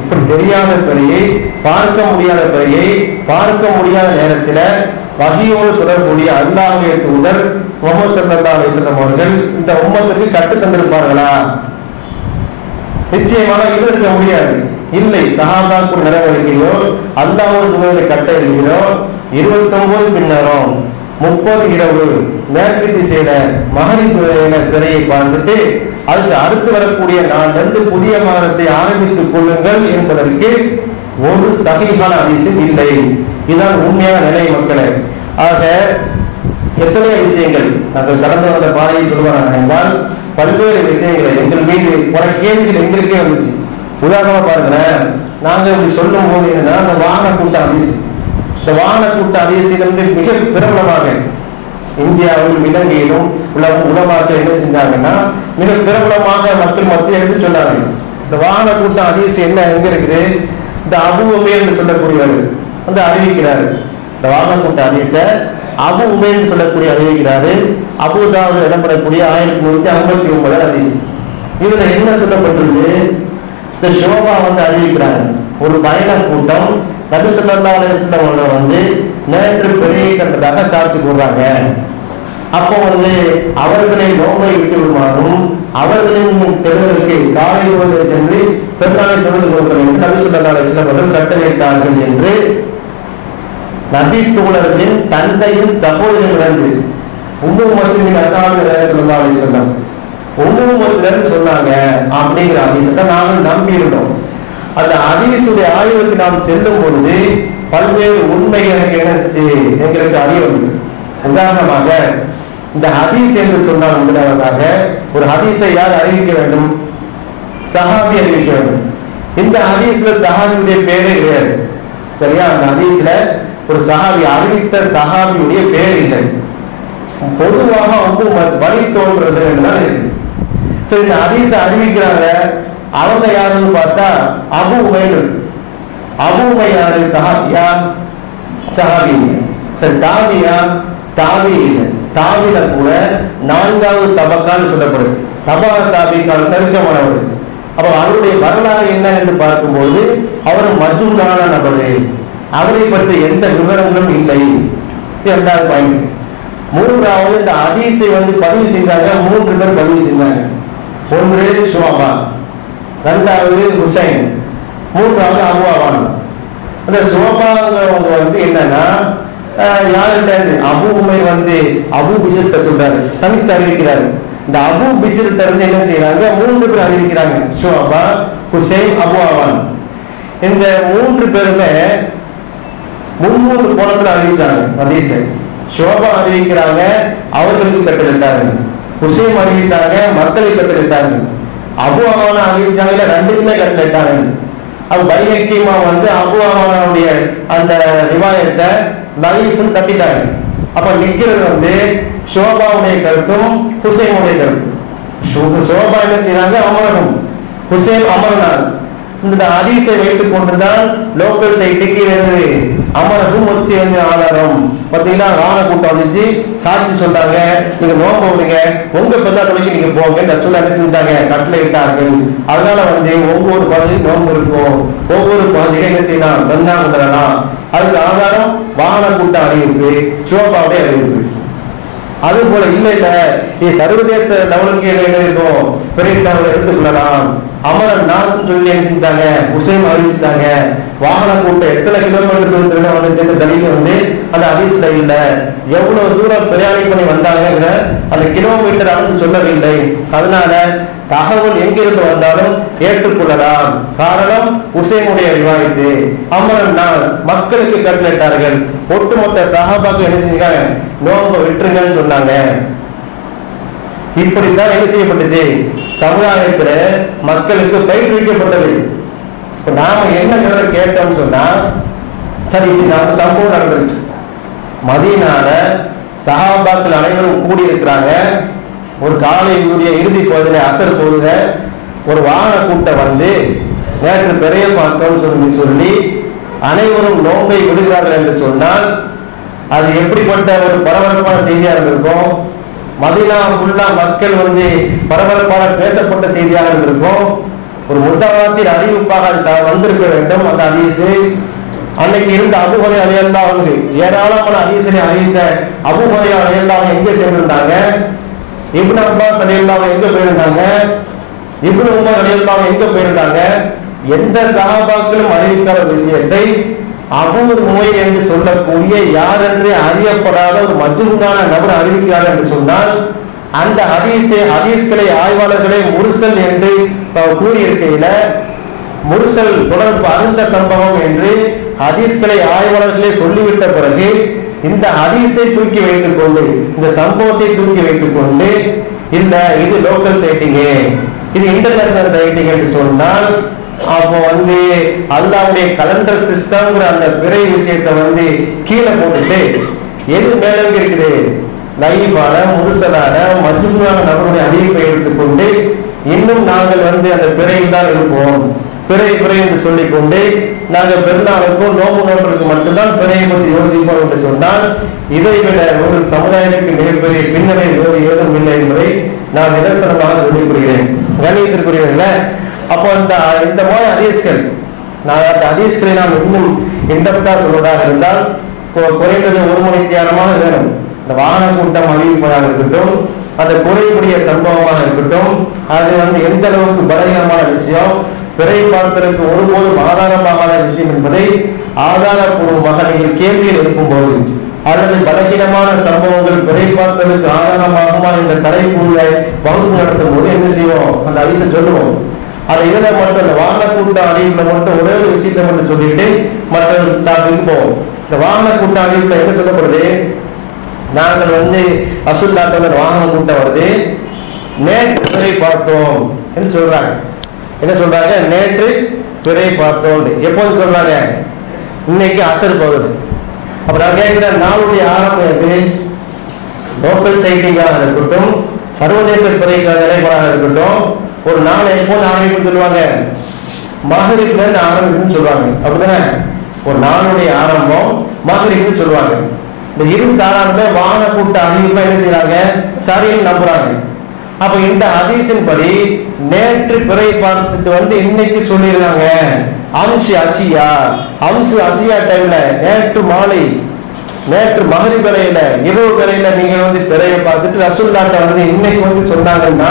இப்படி தெரியாத பிறையை, பார்க்க முடியாத பிறையை பார்க்க முடியாத நேரத்துல வஹீயோடு தொடர்புடைய அல்லாஹ்வுடைய தூதர் முஹம்மது ஸல்லல்லாஹு அலைஹி வஸல்லம் அவர்கள் இந்த உம்மத்துக்கு கற்று தந்திருப்பார்களா? நிச்சயமாக இது இருக்க முடியாது. இல்லை, சஹாபாக்கள் நிறைவேறுகிறோ அல்லாஹ்வுடைய தூதரை கட்ட இருக்கிறோ 29 பின்னரும் 30 இரவு மேற்கு திசையில மகரிப் பிறையை பார்த்துட்டு அதுக்கு அடுத்து வரக்கூடிய நாளிலிருந்து புதிய மாதத்தை ஆரம்பித்துக் கொள்ளுங்கள் என்பதற்கு ஒரு சஹீஹான ஹதீஸ் இல்லை. இதுதான் உண்மையான நிலை மக்களே. ஆக எத்தனையோ விஷயங்கள் நாங்கள் கடந்து வந்த பாதையை சொல்லுவாங்க என்றால் பல்வேறு விஷயங்களை எங்கள் மீது பல கேள்விகள் எங்களுக்கே வந்துச்சு. உதாரணமா பாருங்களேன், நாங்க இப்படி சொல்லும் போது என்னன்னா அந்த வாகன கூட்ட ஹதீஸ், இந்த வாகன கூட்ட ஹதீஸிலிருந்து மிக பிரபலமாக இந்தியாவில் இலங்கையிலும் உலமாக்கள் என்ன செஞ்சாங்கன்னா மிக பிரபலமாக மக்கள் மத்திய எடுத்து சொன்னாங்க. இந்த வாகன கூட்ட ஹதீஸ் என்ன எங்க இருக்குது, இந்த அபு உமைர் என்று சொல்லக்கூடியவர் அறிவிக்கிறாரு. இந்த வாகன கூட்ட ஹதீஸ அபு உமைர் சொல்லக்கூடிய அறிவிக்கிறாரு. அபூதாவுது இடம்பெறக்கூடிய 1159 ஹதீஸ். இதுல என்ன சொல்லப்பட்டிருக்கு, இந்த ஷோபா அறிவிக்கிறாங்க. ஒரு பயண கூட்டம் நபி ஸல்லல்லாஹு அலைஹி வஸல்லம் அவர்கள் நேற்று பிறையை கண்டதாக சாட்சி கூறுறாங்க. அப்போ அவர்களை நோம்பை விட்டு விடுமாறும் அவர்களின் தெருவிற்கு காலை சென்று பெருநாளை தொழுது கொடுக்கணும் என்று நபி ஸல்லல்லாஹு அலைஹி வஸல்லம் அவர்கள் கட்டளையிட்டார்கள் என்று நபி தோழர்களின் தந்தையின் சகோதரன் உம்மு மக்தூமின் அஸ்ஹாபு ஸல்லல்லாஹு அலைஹி வஸல்லம் ஒவ்வொரு சொன்னாங்க அப்படிங்கிற ஹதீஸை நாங்கள் நம்பி இருந்தோம். அந்த ஹதீஸுடைய ஆய்வுக்கு நாம் செல்லும் பொழுது பல்வேறு உண்மைகள் எனக்கு என்ன செஞ்சு எங்களுக்கு அறிய வந்துச்சு. உதாரணமாக இந்த ஹதீஸ் என்று சொன்னால் முதலாவதாக ஒரு ஹதீஸை யார் அறிவிக்க வேண்டும்? சஹாபி அறிவிக்க வேண்டும். இந்த ஹதீஸ்ல சஹாபியுடைய பேரே கிடையாது. சரியா? அந்த ஹதீஸ்ல ஒரு சஹாபி அறிவித்த சஹாபியுடைய பேர் இல்லை. பொதுவாக வழி தோன்றது தான் இருக்கு. சரி, இந்த ஹதீஸை அறிவிக்கிறாங்க, அவங்க யாருன்னு பார்த்தா அபு உமைர் இருக்கு. அபு உமைர் யாரு? சஹாபியா? சஹாபி. சரி, தாபியா? தாபி இல்லை. தாபில கூட 4வது தபக்கான்னு சொல்லப்படுது. தபா தாபிக்கால் நெருக்கமானவர். அப்ப அவருடைய வரலாறு என்ன என்று பார்க்கும்போது அவர் மஜ்ஹூலான நபர், அவரை பற்றி எந்த விவரங்களும் இல்லை. 2வது பாயிண்ட். 3வது இந்த ஹதீஸை பதிவு செய்தாங்க. 3 பேர் பதிவு செய்தாங்க. 1 ஷுஅபா, 2வது ஹுசைன், 3வது அபு அவான். அந்த ஷுஅபாங்கிறவங்க என்னன்னா யாருட்ட அபு உமைர் அபு பிஸ்ர்ட்ட சொல்றாரு, தனித்து அறிவிக்கிறாரு. இந்த அபு பிஸ்ர்ட்ட என்ன செய்யறாங்க? 3 பேர் அறிவிக்கிறாங்க. ஷுஅபா, ஹுசைன், அபு அவான். இந்த 3 பேருமே 3 கோணத்துல அறிவிச்சாங்க ஹதீஸை. ஷுஅபா அறிவிக்கிறாங்க, அவர்களுக்கு கட்டளிட்டாங்க. ஹுசைன் அறிவித்தாங்க, மக்களை கட்டளிட்டாங்க. அபு அவான அறிவிச்சாங்க, 2க்குமே கட்டளிட்டாங்க. அது பைஹக்கிமா அபு அவானுடைய அந்த ரிவாயத்தை லைஃப்னு தட்டிட்டாங்க. அப்ப நிக்கிறது ஷோபாவுடைய கருத்தும் ஹுசைனுடைய கருத்தும். ஷோபா என்ன செய்யறாங்க? அமரகம். ஹுசைன் அமர்நாஸ். இந்த ஹதீஸை வைத்துக் கொண்டுதான் லோக்கல் சைட்டுக்கு அமரகம் வச்சு ஆதாரம். பாத்தீங்கன்னா ராண கூட்டம் வந்துச்சு, சாட்சி சொல்றாங்க, நீங்க நோம்ப விடுங்க, உங்க பெண்ணா தொலைக்கு நீங்க போங்க. ரசூல் என்ன செஞ்சாங்க? கட்டளை இட்டார்கள். அதனால ஒவ்வொரு பகுதியும் நோம்பு இருக்கும், ஒவ்வொரு பகுதியும் என்ன செய்யலாம்? பெண்ணா விடலாம். அதுக்கு ஆதாரம் வாகன கூட்ட அறிவிப்பு, ஷோபாவுடைய அறிவிப்பு. அது போல இல்ல சர்வதேச லெவலுக்கு என்ன இருக்கும்? பெரிய எடுத்துக்கொள்ளலாம். அமரன் நாஸ் சொல்லி என்ன செஞ்சாங்க? ஹுசைன் அறிவிச்சுட்டாங்க. வாகன கூட்டம் எத்தனை கிலோமீட்டர் தலில அந்த ஹதீஸ்ல இல்ல. எவ்வளவு தூரம் பிரயாணம் பண்ணி வந்தாங்க அந்த கிலோமீட்டர் அளந்து சொல்லவில்லை. அதனால தகவல் எங்கிருந்து வந்தாலும் ஏற்றுக்கொள்ளலாம். காரணம் ஹுசைனுடைய ரிவாயத்து. அமரன் நாஸ் மக்களுக்கு கட்டளையிட்டார்கள். ஒட்டுமொத்த சஹாபாக்கள் என்ன செஞ்சாங்க? நோன்பை விட்டுருங்கன்னு சொன்னாங்க. இப்படித்தான் என்ன செய்யப்பட்டுச்சு? சமுதாயத்துல மக்களுக்கு பயிற்றுவிக்கப்பட்டது. நாம என்ன கேட்டோம்னு சொன்னா, சரி நாம சம்பவம் நடந்திருக்கு. மதீனால சஹாபாக்கள் அனைவரும் கூடி இருக்கிறாங்க. ஒரு காலையினுடைய இறுதி பகுதியில அசர் பொழுத ஒரு வாகன கூட்டம் நேற்று பெரிய பார்த்தோம் சொல்லி அனைவரும் நோன்பை விடுகிறார்கள் என்று சொன்னால் அது எப்படிப்பட்ட ஒரு பரபரப்பான செய்தியாக இருந்திருக்கும். மதீனா ஃபுல்லா மக்கள் பரபரப்பான பேசப்பட்ட செய்தியாக இருந்திருக்கும். ஒரு முத்தவாத்தில் அறிவிப்பாக வந்திருக்க வேண்டும். அந்த ஹதீஸ் அன்னைக்கு இருந்த அபூ ஹுரைரா ரலியல்லாஹு அன்ஹு ஏராளமான ஹதீஸை அறிவித்த அபூ ஹுரைரா ரலியல்லாஹு அன்ஹு எங்கே சேர்ந்திருந்தாங்க? இப்னு அப்பாஸ் ரலியல்லாஹு அன்ஹு எங்க போயிருந்தாங்க? இப்னு உமர் ரலியல்லாஹு அன்ஹு எங்க போயிருந்தாங்க? எந்த சஹாபாக்களும் அறிவிக்காத விஷயத்தை அபூ உமைர் என்று சொல்லக்கூடிய யாரென்று அறியப்படாத ஒரு மஜ்ஹூலான நபர் அறிவிக்கிறார் என்று சொன்னால் அந்த ஹதீஸ்களை ஆய்வாளர்களை முர்சல் என்று கூறியிருக்கையில முர்சல் தொடர்பு அறிந்த சம்பவம் என்று ஹதீஸ்களை ஆய்வாளர்களே சொல்லிவிட்ட பிறகு இந்த ஹதீஸை தூக்கி வைத்துக் கொண்டு, இந்த சம்பவத்தை தூக்கி வைத்துக் கொண்டு இல்ல இது லோக்கல் சைட்டிங், இது இன்டர்நேஷனல் சைட்டிங் என்று சொன்னால் அப்போ அல்லாஹ்வுடைய கலண்டர் சிஸ்டம்ங்கிற அந்த பிறை விஷயத்தை கீழே போட்டுட்டு எது மேலங்க இருக்குது? லைவான முருசலான மஜ்ஹூலான நபருடைய அறிவிப்பை எடுத்துக்கொண்டு இன்னும் நாங்கள் அந்த பிறையில் தான் இருப்போம், பிறை என்று சொல்லிக் கொண்டு நாங்கள் பெருநாளுக்கும் நோம்பு நோன்புக்கு மட்டும்தான் பிறையை பற்றி யோசிப்போம் என்று சொன்னால் இதை விட ஒரு சமுதாயத்துக்கு மிகப்பெரிய பின்னணி வேறு ஏதும் இல்லை என்பதை நான் நிதர்சனமாக சொல்லிக் கொள்கிறேன். கணியத்திற்குரியவர்கள, அப்போ இந்த மாதிரி ஹதீஸ்கள் ஹதீஸ்களை நாம் இன்னும் இன்டெப்தா சொல்வதாக இருந்தால் குறைந்தது 1 மணி தியானமாக வேணும். இந்த வாகன கூட்டம் அறிவிப்பதாக இருக்கட்டும், அந்த குறைக்கூடிய சம்பவமாக இருக்கட்டும், அது எந்த அளவுக்கு பலகீனமான விஷயம், பிறை பார்ப்பதற்கு ஒருபோதும் ஆதாரமாகாத விஷயம் என்பதை ஆதாரப்பூர்வமாக நீங்கள் கேள்வியில் இருக்கும்போது அல்லது பலகீனமான சம்பவங்கள் பிறை பார்த்தலுக்கு ஆதாரமாகுமா என்ற தலைப்புள்ள வகுப்பு நடத்தும் போது என்ன செய்வோம், அந்த ஹதீஸை சொல்லுவோம். அதை இதுல மட்டும் இந்த வாகன கூட்ட அறிவிப்புல மட்டும் ஒரே ஒரு விஷயத்தை மட்டும் சொல்லிட்டு மற்ற டாபிக் போவோம். இந்த வாகன கூட்ட அறிவிப்புல என்ன சொல்லப்படுது, நாங்கள் ரசூலுல்லாஹ் வாகன கூட்டம் வருது, நேற்று பிறை பார்த்தோம் என்று சொல்றாங்க. என்ன சொல்றாங்க, நேற்று பிறை பார்த்தோம். எப்போது சொல்றாங்க, இன்னைக்கு அசர் பகுதி. அப்ப நான் கேட்கிறேன், நாளுடைய ஆரம்பம் எது? லோக்கல் சைட்டிங்காக இருக்கட்டும், சர்வதேச பிறைக்கான நிலைப்பாடாக இருக்கட்டும், ஒரு நாள் எப்போது ஆரம்பிக்கும் சொல்லுவாங்க, மகரிப்ல இருந்து ஆரம்பிக்கும்னு சொல்லுவாங்க. அப்படிதானே? ஒரு நாளுடைய ஆரம்பம் மகரிப்னு சொல்லுவாங்க. இந்த இரு சாராருமே வாகன கூட்ட அறிவிப்பா என்ன செய்யறாங்க, சரின்னு நம்புறாங்க. அப்ப இந்த ஹதீஸின் படி நேற்று பிறை பார்த்துட்டு இன்னைக்கு சொல்லிருக்காங்க அம்சு அசியா டைம்ல நேற்று மாலை, நேற்று மகரிப் வேளையில, இரவு வேளையில நீங்க பிறையை பார்த்துட்டு ரசூலுல்லாஹ் இன்னைக்கு சொன்னாங்கன்னா,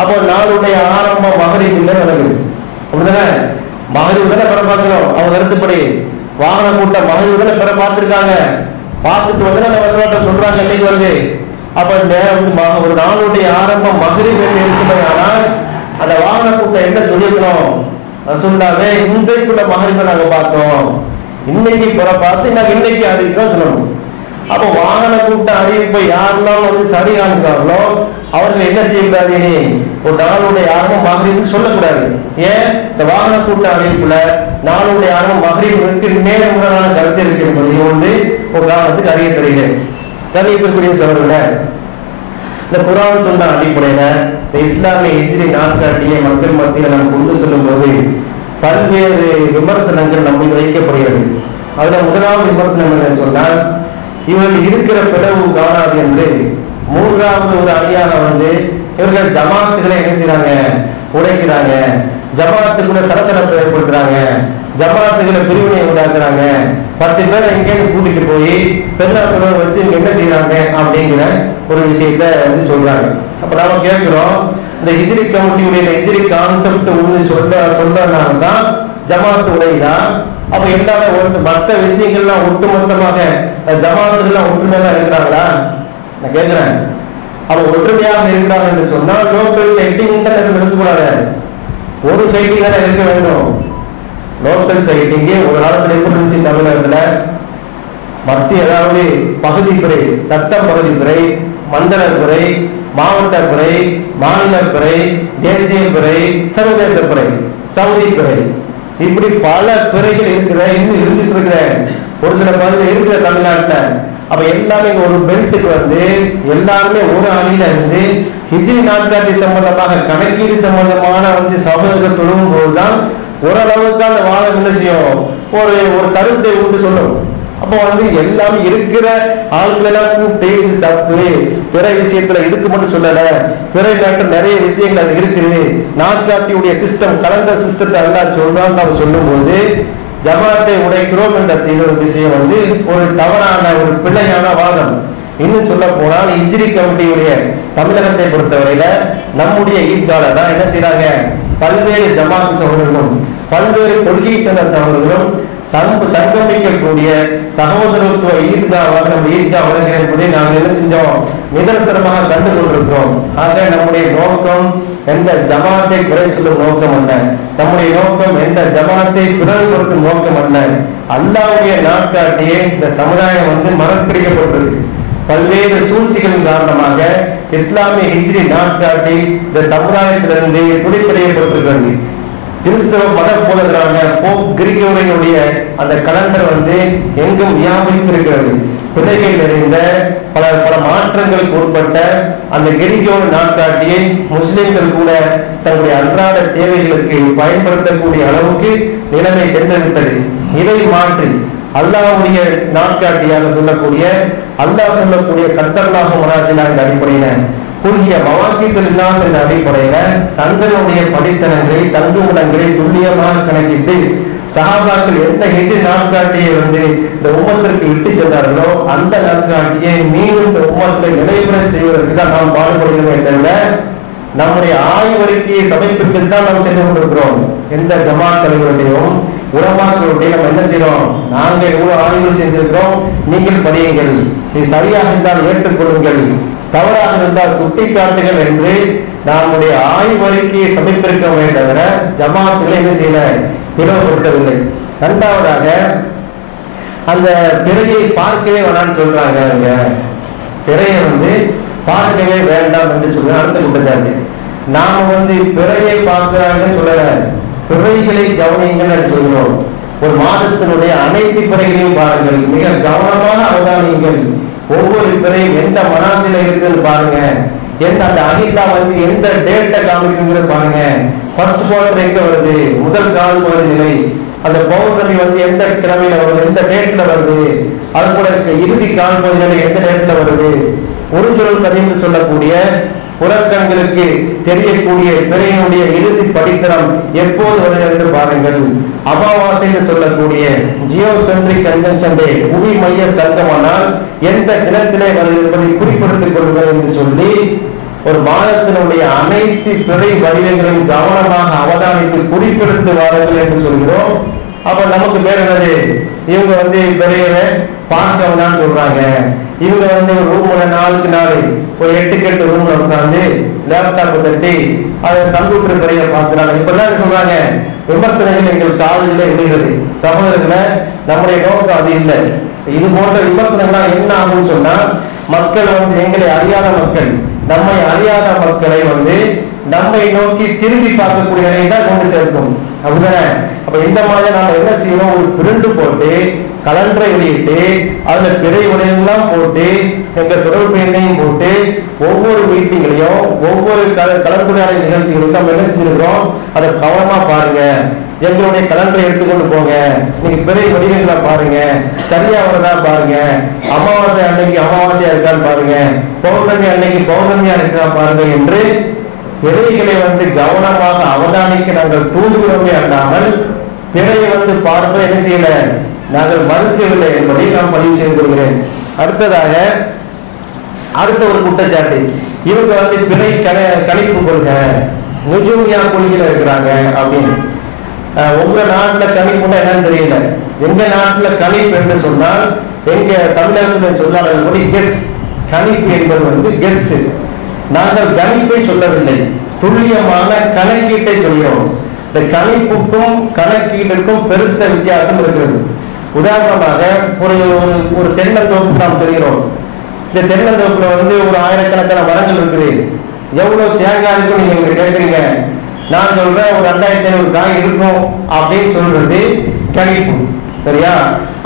அப்போ நாளுடைய ஆரம்பம் மகரிப்ல நடக்குது. அப்படிதானே? மகரிப் தானே பிற பார்க்கணும். அவங்க கருத்துப்படி வாகன கூட்டம் மகரிப் தானே பிற பார்த்திருக்காங்க. பார்த்துட்டு சொல்றாங்க இன்னைக்கு வருது. அப்ப ஒரு நாளுடைய ஆரம்பம் மகரிப் இருக்குமே. ஆனால் அந்த வாகன கூட்டம் என்ன சொல்லிக்கணும், ரசூலுல்லாஹ் இன்றைக்குள்ள மகரிப்பை நாங்க பார்த்தோம், இன்னைக்கு பிற பார்த்து நாங்க இன்னைக்கு அறிவிக்கிறோம் சொல்லணும். அப்ப வாகன கூட்ட அறிவிப்பை யாரெல்லாம் சரி காண்கிறார்களோ அவர்கள் என்ன செய்யக்கூடாது, இனி ஒரு நாளுடைய ஆரம்பம் மகரிப்னு சொல்லக்கூடாது. ஏன்? இந்த வாகன கூட்ட அறிவிப்புல நாளுடைய ஆரம்பம் மகரிப் நேரமுடனான கருத்து இருக்கு என்பதை ஒரு காரணத்துக்கு அறிய தருகிறேன். கணியத்திற்குரிய சகோதரர்களே, இந்த குர்ஆன் சொன்ன அடிப்படையில இந்த இஸ்லாமிய ஹிஜ்ரி நாட்காட்டியை மக்கள் மத்தியில் நாம் கொண்டு செல்லும் போது பல்வேறு விமர்சனங்கள் நம்மை வைக்கப்படுகிறது. அதுல முதலாவது விமர்சனம் என்னன்னு சொன்னால், இவர்கள் இருக்கிற பிளவு காணாது என்று மூன்றாவது ஒரு அணியாக இவர்கள் ஜமாத்துகளை என்ன செய்யறாங்க, உடைக்கிறாங்க, ஜமாத்துக்குள்ள சலசலப்பை ஏற்படுத்துறாங்க, ஜமாத்துகளை பிரிவினை உண்டாக்குறாங்க, 10 பேரை எங்கேயும் கூட்டிட்டு போய் பெண்ணாக்களோட வச்சு இங்க என்ன செய்யறாங்க அப்படிங்கிற ஒரு விஷயத்த சொல்றாங்க. அப்ப நாம கேட்கிறோம், இந்த ஹிஜ்ரி கமிட்டியுடைய ஹிஜ்ரி கான்செப்ட் சொல்றதுனாலதான் ஜமாத்து உடையுதா? அப்ப எல்லாரும் மற்ற விஷயங்கள்லாம் ஒட்டுமொத்தமாக ஜமாத்துகள்லாம் ஒற்றுமையாக இருக்கிறாங்களா? நான் கேட்கிறேன். அவங்க ஒற்றுமையாக இருக்கிறாங்க என்று சொன்னால் லோக்கல் சைட்டிங் இன்டர்நேஷனல் இருக்கக்கூடாது, ஒரு சைட்டிங் தானே இருக்க வேண்டும். லோக்கல் சைட்டிங்கே ஒரு காலத்துல எப்படி இருந்துச்சு, தமிழகத்துல மத்திய அதாவது பகுதி பிறை, தத்தம் பகுதி பிறை, மண்டல பிறை, மாவட்ட பிறை, மாநில பிறை, தேசிய பிறை, சர்வதேச பிறை, சவுதி பிறை, இப்படி பல பிறைகள் இருக்கிற இன்னும் இருந்துட்டு இருக்கிற ஒரு சில பகுதியில் இருக்கிற தமிழ்நாட்டுல. அப்ப எல்லாமே ஒரு பெல்ட்டுக்கு எல்லாருமே ஒரு அணியில இருந்து ஹிஜ்ரி நாட்காட்டி சம்பந்தமாக கணக்கீடு சம்பந்தமான சகோதரர்கள் தொழும் போதுதான் ஓரளவுக்கு அந்த வாதம் என்ன செய்யும், ஒரு கருத்தை உண்டு சொல்லும். அப்போ எல்லாமே இருக்கிற ஆட்களெல்லாம் தப்பு பிற விஷயத்துல இதுக்கு மட்டும் சொல்லல, பிற நாட்டில் நிறைய விஷயங்கள் அது இருக்குது, நாட்காட்டியுடைய சிஸ்டம் கலண்டர் சிஸ்டத்தை எல்லாம் சொல்றான்னு நம்ம சொல்லும் போது ஜமாத்தை உடைக்கிறோம் என்ற ஒரு விஷயம் ஒரு தவறான ஒரு பிழையான வாதம். இன்னும் சொல்ல போனால் ஹிஜ்ரி கமிட்டியுடைய தமிழகத்தை பொறுத்தவரையில நம்முடைய ஈத்கால தான் என்ன செய்யறாங்க, பல்வேறு ஜமாத் சகோதரர்களும் பல்வேறு கொள்கையை சேர்ந்த சகோதரர்களும் சங்கமிக்கக்கூடிய சகோதரத்துவ ஈத்காவாக நம்ம ஈத்கா வழங்குகிற என்பதை நாங்கள் என்ன செஞ்சோம், நிதர்சனமாக கண்டு கொண்டிருக்கிறோம். ஆக நம்முடைய நோக்கம் எந்த ஜமாத்தை குறை சொல்லும் நோக்கம் அல்ல, நம்முடைய நோக்கம் எந்த ஜமாத்தை பிறகுபடுத்தும் நோக்கம் அல்ல. அல்லாஹ்வுடைய நாட்காட்டியே இந்த சமுதாயம் மறக்கடிக்கப்பட்டிருக்கு. பல்வேறு சூழ்ச்சிகளின் காரணமாக இஸ்லாமிய ஹிஜ்ரி நாட்காட்டி இந்த சமுதாயத்திலிருந்து துடிப்படையப்பட்டிருக்கிறது. கிறிஸ்தவ மத போதகரான போப் கிரிகோரியனுடைய அந்த கலண்டர் எங்கும் வியாபித்திருக்கிறது. பிள்ளைகள் நிறைந்த பல பல மாற்றங்களுக்கு உட்பட்ட அந்த கிரிகோரியன் நாட்காட்டியை முஸ்லிம்கள் கூட தங்களுடைய அன்றாட தேவைகளுக்கு பயன்படுத்தக்கூடிய அளவுக்கு நிலைமை சென்றுவிட்டது. இதை மாற்றி அல்லாஹ்வுடைய நாட்காட்டியாக சொல்லக்கூடிய அல்லாஹ் சொல்லக்கூடிய கத்தர்லாஹு மனாசிலாக அடிப்படையில குறுகிய மவாக்கித்தல் இல்லாத அடிப்படையில சந்தனுடைய படித்தனங்களை தங்குமிடங்களை துல்லியமாக கணக்கிட்டு சஹாபாக்கள் எந்த ஹிஜ்ரி நாட்காட்டியை இந்த உம்மத்திற்கு விட்டு சென்றார்களோ அந்த நாட்காட்டியை மீண்டும் இந்த உம்மத்தை நிலைபெற செய்வதற்கு தான் நாம் பாடுபடுகிறோமே தவிர நம்முடைய ஆய்வறிக்கையை சமர்ப்பித்து தான் நாம் சென்று கொண்டிருக்கிறோம். எந்த ஜமாத் தலைவர்களையும் உலமாக்களுடைய நம்ம என்ன செய்யறோம், நாங்கள் எவ்வளவு ஆய்வு செஞ்சிருக்கிறோம், நீங்கள் படியுங்கள், இது சரியாக இருந்தால் ஏற்றுக்கொள்ளுங்கள், தவறாக இருந்தால் சுட்டி காட்டுங்கள் என்று நம்முடைய ஆய்வறிக்கையை சமர்ப்பிக்க தவிர ஜமாத்துகளை என்ன செய்யல, பிளவுபடுத்தவில்லை. இரண்டாவதாக அந்த பிறையை பார்க்கவே வேணாம்னு சொல்றாங்க. பிறையை பார்க்கவே வேண்டாம் என்று சொல்ற அடுத்த குற்றச்சாட்டு. நாம பிறையை பார்க்கிறாங்கன்னு சொல்லல, பிறைகளை கவனிங்கள் சொல்கிறோம். ஒரு மாதத்தினுடைய அனைத்து பிறைகளையும் பாருங்கள், மிக கவனமான அவதானியங்கள். ஒவ்வொரு பிறையும் எந்த மனாசில இருக்குன்னு பாருங்க, எந்த அந்த அகிலா எந்த டேட்டை காமிக்குங்கிறது பாருங்க. ஃபர்ஸ்ட் குவார்டர் எங்க வருது, முதல் கால் பகுதி நிலை, அந்த பௌர்ணமி எந்த கிழமையில வருது, எந்த டேட்ல வருது, அது கூட இறுதி கால் பகுதி நிலை எந்த டேட்ல வருது. ஒரு சொல் கதைன்னு சொல்லக்கூடிய புறக்கண்களுக்கு தெரியக்கூடிய பிறையினுடைய இறுதி படித்தரம் எப்போது வருது என்று பாருங்கள். அமாவாசை என்று சொல்லக்கூடிய ஜியோசென்ட்ரிக் கன்ஜங்ஷன் டே, புவி மைய சங்கமானால் எந்த தினத்திலே வருது என்பதை குறிப்பிடுத்திக் கொள்ளுங்கள் என்று சொல்லி ஒரு மாதத்தினுடைய அனைத்து பிறை வடிவங்களையும் கவனமாக அவதானித்து குறிப்பிடுத்து வாருங்கள் என்று சொல்கிறோம். அப்ப நமக்கு பேர் என்னது, இவங்க பிறையில பார்க்கணும்னு சொல்றாங்க. இவங்க ஒரு ரூம்ல 4க்கு 4 ஒரு 8க்கு 8 ரூம்ல உட்கார்ந்து லேப்டாப் தட்டி அதை கம்ப்யூட்டர் பிறைய பார்க்கிறாங்க. இப்ப என்ன சொல்றாங்க, விமர்சனங்கள் எங்கள் காலையில விடுகிறது. சகோதரர்களை, நம்முடைய நோக்கம் அது இல்லை. இது போன்ற விமர்சனங்கள் என்ன ஆகும்னு சொன்னா, மக்கள் எங்களை அறியாத மக்கள், நம்மை அறியாத மக்களை நம்மை நோக்கி திரும்பி பார்க்கக்கூடிய நிலையை தான் கொண்டு சேர்க்கும். அப்படிதானே? அப்ப இந்த மாதிரி நாம என்ன செய்யணும், ஒரு பிரிண்டு போட்டு கலண்டரை வெளியிட்டு அதுல பிறை உடையெல்லாம் போட்டு எங்க தொடர்பு எண்ணையும் போட்டு ஒவ்வொரு மீட்டிங்லையும் ஒவ்வொரு கலந்துரையாடல் நிகழ்ச்சிகளுக்கும் நம்ம என்ன செஞ்சிருக்கிறோம், அதை கவனமா பாருங்க. எங்களுடைய கலண்டரை எடுத்துக்கொண்டு போங்க, நீங்க பிறை வடிவங்களை பாருங்க, சரியா வரதா பாருங்க, அமாவாசை அன்னைக்கு அமாவாசையா இருக்கான்னு பாருங்க, பௌர்ணமி அன்னைக்கு பௌர்ணமியா இருக்கா பாருங்க என்று பிறைகளை கவனமாக அவதானிக்க நாங்கள் தூண்டுகிறோமே அல்லாமல் பிறையை பார்ப்பதை என்ன செய்யல, நாங்கள் மறுக்கவில்லை என்பதை நான் பதிவு செய்து கொள்கிறேன். அடுத்ததாக அடுத்த ஒரு குற்றச்சாட்டு, இவங்க பிறை கணிப்பு கொள்கை நுஜூமியா கொள்கையில இருக்கிறாங்க அப்படின்னு. உங்க நாட்டுல கணிப்புன்னா என்னன்னு தெரியல. எங்க நாட்டுல கணிப்பு என்று சொன்னால், எங்க தமிழகத்துல சொன்னார்கள் கெஸ், கணிப்பு என்பது கெஸ். நாங்கள் கணிப்பை சொல்லவில்லை, துல்லியமான கணக்கீட்டை சொல்கிறோம். இந்த கணிப்புக்கும் கணக்கீட்டுக்கும் பெருத்த வித்தியாசம் இருக்கிறது. உதாரணமாக ஒரு தென்னந்தோப்பு நாம் செல்கிறோம். இந்த தென்னந்தோப்புல ஒரு ஆயிரக்கணக்கான மரங்கள் இருக்குது. எவ்வளவு தேங்காய் இருக்கும் நீங்க கேட்குறீங்க. நான் சொல்றேன் ஒரு 2500 காய் இருக்கும் அப்படின்னு சொல்றது கணிப்பு. சரியா?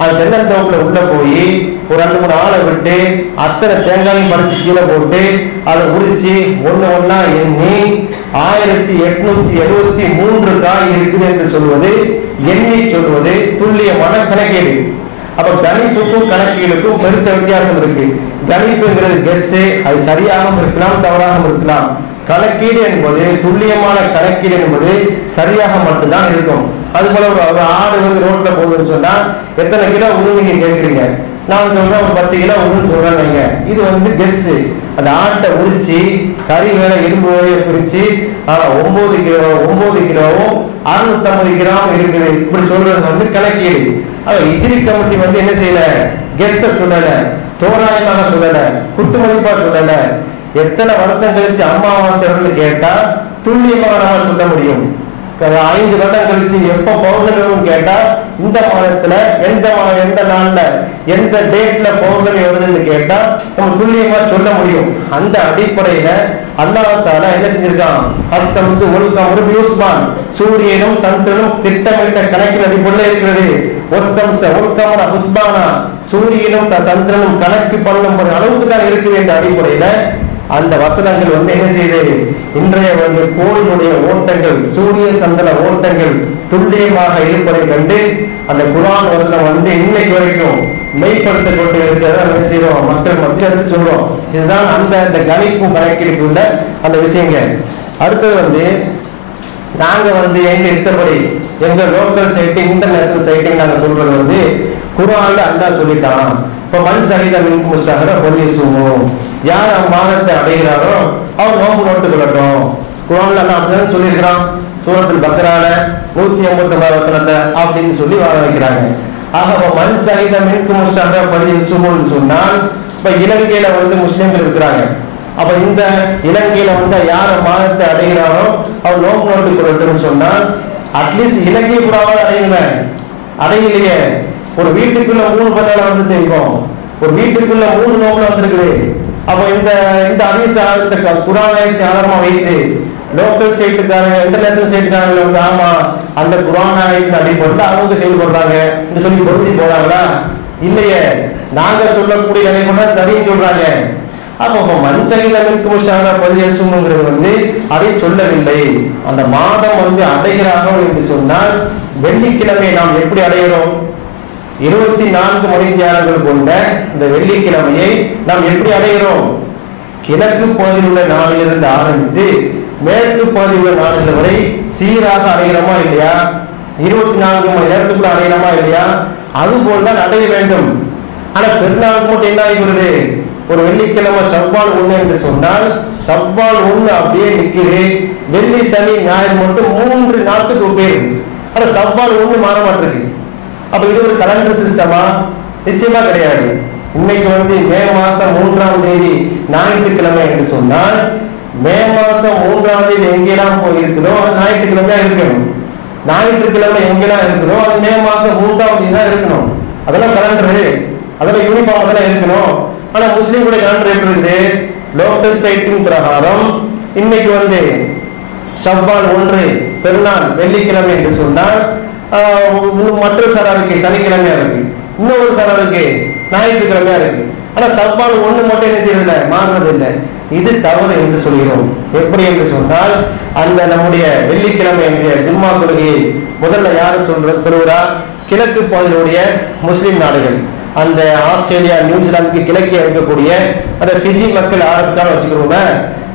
அந்த தென்னந்தோப்புல உள்ள போய் ஒரு 2-3 ஆளை விட்டு அத்தனை தேங்காயும் பறிச்சு கீழே போட்டு அதை உரிச்சு ஒன்னா எண்ணி 1873 காய் இருக்குது என்று சொல்வது, எண்ணி சொல்வது துல்லியமான கணக்கீடு. அப்ப கணிப்புக்கும் கணக்கீடுக்கும் பெருத்த வித்தியாசம் இருக்கு. கணிப்புங்கிறது கெஸ், அது சரியாகவும் இருக்கலாம் தவறாகவும் இருக்கலாம். கணக்கீடு என்பது துல்லியமான கணக்கீடு என்பது சரியாக மட்டும்தான் இருக்கும். அது போல ஒரு ஆடு ரோட்ல போகுதுன்னு சொன்னா எத்தனை கிலோ உருவீங்க கேட்குறீங்க. நான் சொல்றேன் ஒரு 10 கிலோ உருன்னு சொல்றேன். இது கெஸ். அந்த ஆட்டை உரிச்சு கறி வேலை இரும்பு வேலையை பிரிச்சு 9 கிலோவும் 650 கிராம் இருக்குது இப்படி சொல்றது கணக்கீடு. இஜ்ரி கமிட்டி என்ன செய்யல, கெஸ் சொல்லல, தோராயமாக சொல்லல, குத்துமதிப்பா சொல்லல. எத்தனை வருஷம் கழிச்சு அமாவாசை கேட்டா துல்லியமாக நம்ம சொல்ல முடியும். 5 வருடம் கழிச்சு எப்ப பௌர்ணமி கேட்டா இந்த மாதத்துல எந்த நாள்ல எந்த டேட்ல பௌர்ணமி வருதுன்னு கேட்டா நம்ம துல்லியமா சொல்ல முடியும். அந்த அடிப்படையில அல்லாஹ் தஆலா என்ன செஞ்சிருக்கான், அஸ்ஸம்சு வல் கமரு பியுஸ்பான், சூரியனும் சந்திரனும் திட்டமிட்ட கணக்கின் அடிப்படையில் இருக்கிறது. வஸ்ஸம்ச வல் கமர ஹுஸ்பானா, சூரியனும் சந்திரனும் கணக்கு பண்ணும் அளவுக்கு தான் இருக்குது என்ற அடிப்படையில அந்த வசனங்கள் என்ன செய்தது, இன்றைய கோளினுடைய ஓட்டங்கள், சூரிய சந்திர ஓட்டங்கள் துல்லியமாக இருப்பதை கண்டு அந்த குர்ஆன் வசனம் இன்னைக்கு வரைக்கும் மெய்ப்படுத்திக் கொண்டு இருக்கிறத என்ன செய்யறோம், மக்கள் மத்தியில் எடுத்து சொல்றோம். இதுதான் அந்த கணிப்பு கணக்கெடுப்பு உள்ள அந்த விஷயங்கள். அடுத்தது நாங்க எங்க இஷ்டப்படி எங்க லோக்கல் சைட்டிங் இன்டர்நேஷனல் சைட்டிங் நாங்க சொல்றது குர்ஆன்ல அல்லாஹ் சொல்லிட்டான். இப்ப மண் சரித மின்கும் முஸ்தஹர பொலிசுமோ, யார் மாதத்தை அடைகிறாரோ அவர் நோம்பு நோட்டு கொள்ளட்டும். குர்ஆன்ல அல்லாஹ் அப்படிதான் சொல்லியிருக்கிறான். சூரத்துல் பக்ரால 189 வசனத்தை அப்படின்னு சொல்லி வாழ வைக்கிறாங்க. ஆக மண் சகித மின்கும் ஷஹர பள்ளி சுமுன்னு சொன்னால் இப்ப இலங்கையில வந்து முஸ்லிம்கள் இருக்கிறாங்க. அப்ப இந்த இலங்கையில வந்து யார மாதத்தை அடைகிறாரோ அவர் நோக்கு நோட்டு கொள்ளட்டும்னு சொன்னால் அட்லீஸ்ட் இலங்கை புறாவது அடையுவேன். அடையிலேயே ஒரு வீட்டுக்குள்ள 3 பண்ணல வந்து தெரியும், ஒரு வீட்டுக்குள்ள 3 நோக்குல வந்திருக்குது. அப்ப இந்த அதிச குரானாயத்தை ஆதாரமா வைத்து லோக்கல் சைட்டுக்காரங்க இன்டர்நேஷனல் சைட்டுக்காரங்க வந்து ஆமா அந்த குரானாயத்தின் அடிப்பட்டு அவங்க செயல்படுறாங்க என்று சொல்லி பொருத்தி போறாங்களா? இல்லையே, நாங்க சொல்லக்கூடிய நிலைப்பட சரின்னு சொல்றாங்க. அப்போ மனுஷகில மின்குமுஷான பள்ளியசுங்கிறது வந்து அதை சொல்லவில்லை. அந்த மாதம் வந்து அடைகிறார்கள் என்று சொன்னால் வெள்ளிக்கிழமை நாம் எப்படி அடைகிறோம்? 24 மணித்தியாலங்கள் கொண்ட இந்த வெள்ளிக்கிழமையை நாம் எப்படி அடைகிறோம்? கிழக்கு பகுதியில் உள்ள நாளிலிருந்து ஆரம்பித்து மேற்கு பகுதியில் உள்ள நாடுகள் வரை சீராக அடைகிறோமா இல்லையா? 24 மணி நேரத்துக்குள்ள அடைகிறோமா இல்லையா? அதுபோல் தான் அடைய வேண்டும். ஆனா பெருநாளுக்கு மட்டும் என்ன ஆகிறது? ஒரு வெள்ளிக்கிழமை ஷவ்வால் 1 என்று சொன்னால் ஷவ்வால் 1 அப்படியே நிற்குது. வெள்ளி சனி ஞாயிறு மட்டும் 3 நாட்களுக்கு போயிருக்கு. ஆனா ஷவ்வால் 1 மாற மாட்டிருக்கு. அப்ப இது ஒரு கலண்டர் சிஸ்டமா? நிச்சயமா கிடையாது. இன்னைக்கு வந்து மே மாசம் 3ஆம் தேதி ஞாயிற்றுக்கிழமை என்று சொன்னால் மே மாசம் 3ஆம் தேதி எங்கெல்லாம் போய் இருக்குதோ அது ஞாயிற்றுக்கிழமையா இருக்கணும். ஞாயிற்றுக்கிழமை எங்கெல்லாம் இருக்குதோ அது மே மாசம் 3ஆம் தேதி தான் இருக்கணும். அதெல்லாம் கலண்டரு, அதெல்லாம் யூனிஃபார்ம் அதெல்லாம் இருக்கணும். ஆனா முஸ்லீம்களுடைய கலண்டர் எப்படி இருக்குது? லோக்கல் சைட்டின் பிரகாரம் இன்னைக்கு வந்து ஷவ்வால் 1 பெருநாள் வெள்ளிக்கிழமை என்று சொன்னால் மற்ற சராவுக்கு சனிக்கிழமையா இருக்கு, இன்னொரு சராவுக்கு ஞாயிற்றுக்கிழமையா இருக்கு. ஆனா ஷவ்வால் 1 மட்டும் என்ன செய்யறதில்லை, மாறுறது இல்லை. இது தவறு என்று சொல்கிறோம். எப்படி என்று சொன்னால் அந்த நம்முடைய வெள்ளிக்கிழமை என்ற ஜும்மா தொழுகையை முதல்ல யாரும் சொல்றா? கிழக்கு பகுதியிலுடைய முஸ்லிம் நாடுகள், அந்த ஆஸ்திரேலியா நியூசிலாந்துக்கு கிழக்கே இருக்கக்கூடிய அந்த பிஜி மக்கள் ஆரம்பித்தாலும் வச்சுக்கிறோங்க.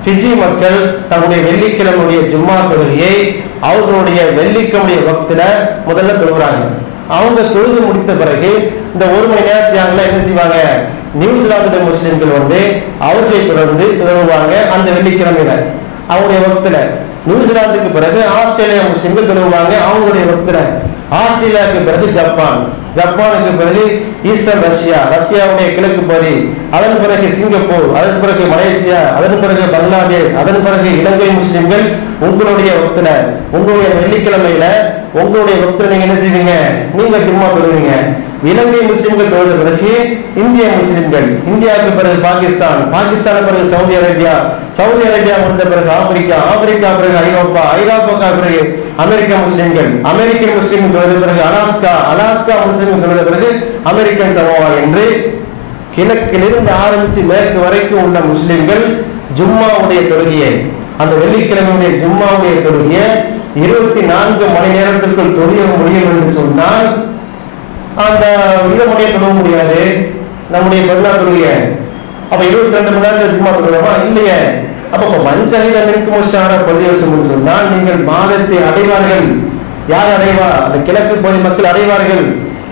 பிஜி மக்கள் தன்னுடைய வெள்ளிக்கிழமையுடைய ஜும்மா தொழுகையை அவர்களுடைய வெள்ளிக்கிழமைய வக்துல முதல்ல தொழுகிறாங்க. அவங்க தொழுது முடித்த பிறகு இந்த 1 மணி நேரத்தியாங்கள என்ன செய்வாங்க? நியூசிலாந்து முஸ்லிம்கள் வந்து அவர்களை தொடர்ந்து தொழுவாங்க அந்த வெள்ளிக்கிழமையில அவங்களுடைய வக்துல. நியூசிலாந்துக்கு பிறகு ஆஸ்திரேலியா முஸ்லிம்கள் தொழுவாங்க அவங்களுடைய வக்துல. ஆஸ்திரேலியாவுக்கு பிறகு ஜப்பான், ஜப்பானுக்கு பிறகு ஈஸ்டர்ன் ரஷ்யா, ரஷ்யாவுடைய கிழக்கு பகுதி, அதன் பிறகு சிங்கப்பூர், அதன் பிறகு மலேசியா, அதன் பிறகு பங்களாதேஷ், அதன் பிறகு இலங்கை முஸ்லிம்கள் உங்களுடைய வக்துல உங்களுடைய வெள்ளிக்கிழமையில உங்களுடைய வக்துல நீங்க என்ன செய்வீங்க? நீங்க ஜும்மா தொழுவீங்க. இலங்கை முஸ்லிம்கள் தொழுத பிறகு இந்திய முஸ்லிம்கள், இந்தியாவுக்கு பிறகு பாகிஸ்தான், பாகிஸ்தான் பிறகு சவுதி அரேபியா, சவுதி அரேபியா முடிந்த பிறகு ஆப்பிரிக்கா, ஆப்பிரிக்கா பிறகு ஐரோப்பா, ஐரோப்பாவுக்கு பிறகு அமெரிக்க முஸ்லிம்கள், அமெரிக்க முஸ்லிம்கள் தொழுத பிறகு அலாஸ்கா, அலாஸ்கா முஸ்லிம்கள் தொழுத பிறகு அமெரிக்கன் சமோவா என்று கிழக்கிலிருந்து ஆரம்பிச்சு மேற்கு வரைக்கும் உள்ள முஸ்லிம்கள் ஜும்மாவுடைய தொழுகையை, அந்த வெள்ளிக்கிழமையுடைய ஜும்மாவுடைய தொழுகையை 24 மணி நேரத்திற்குள் தொழிய முடியும் என்று சொன்னால் அந்த இதை முடிய தொழ முடியாது. நம்முடைய பெருநாள் தொழுகையை அப்ப 22 மணி நேரத்தில் ஜும்மா தொழுகிறோமா? இல்லையே. அப்ப மன்சகில மின்குமுஷான பள்ளியோசம் சொன்னால் நீங்கள் மாதத்தை அடைவார்கள். யார் அடைவா? அந்த கிழக்கு பகுதி மக்கள் அடைவார்கள்.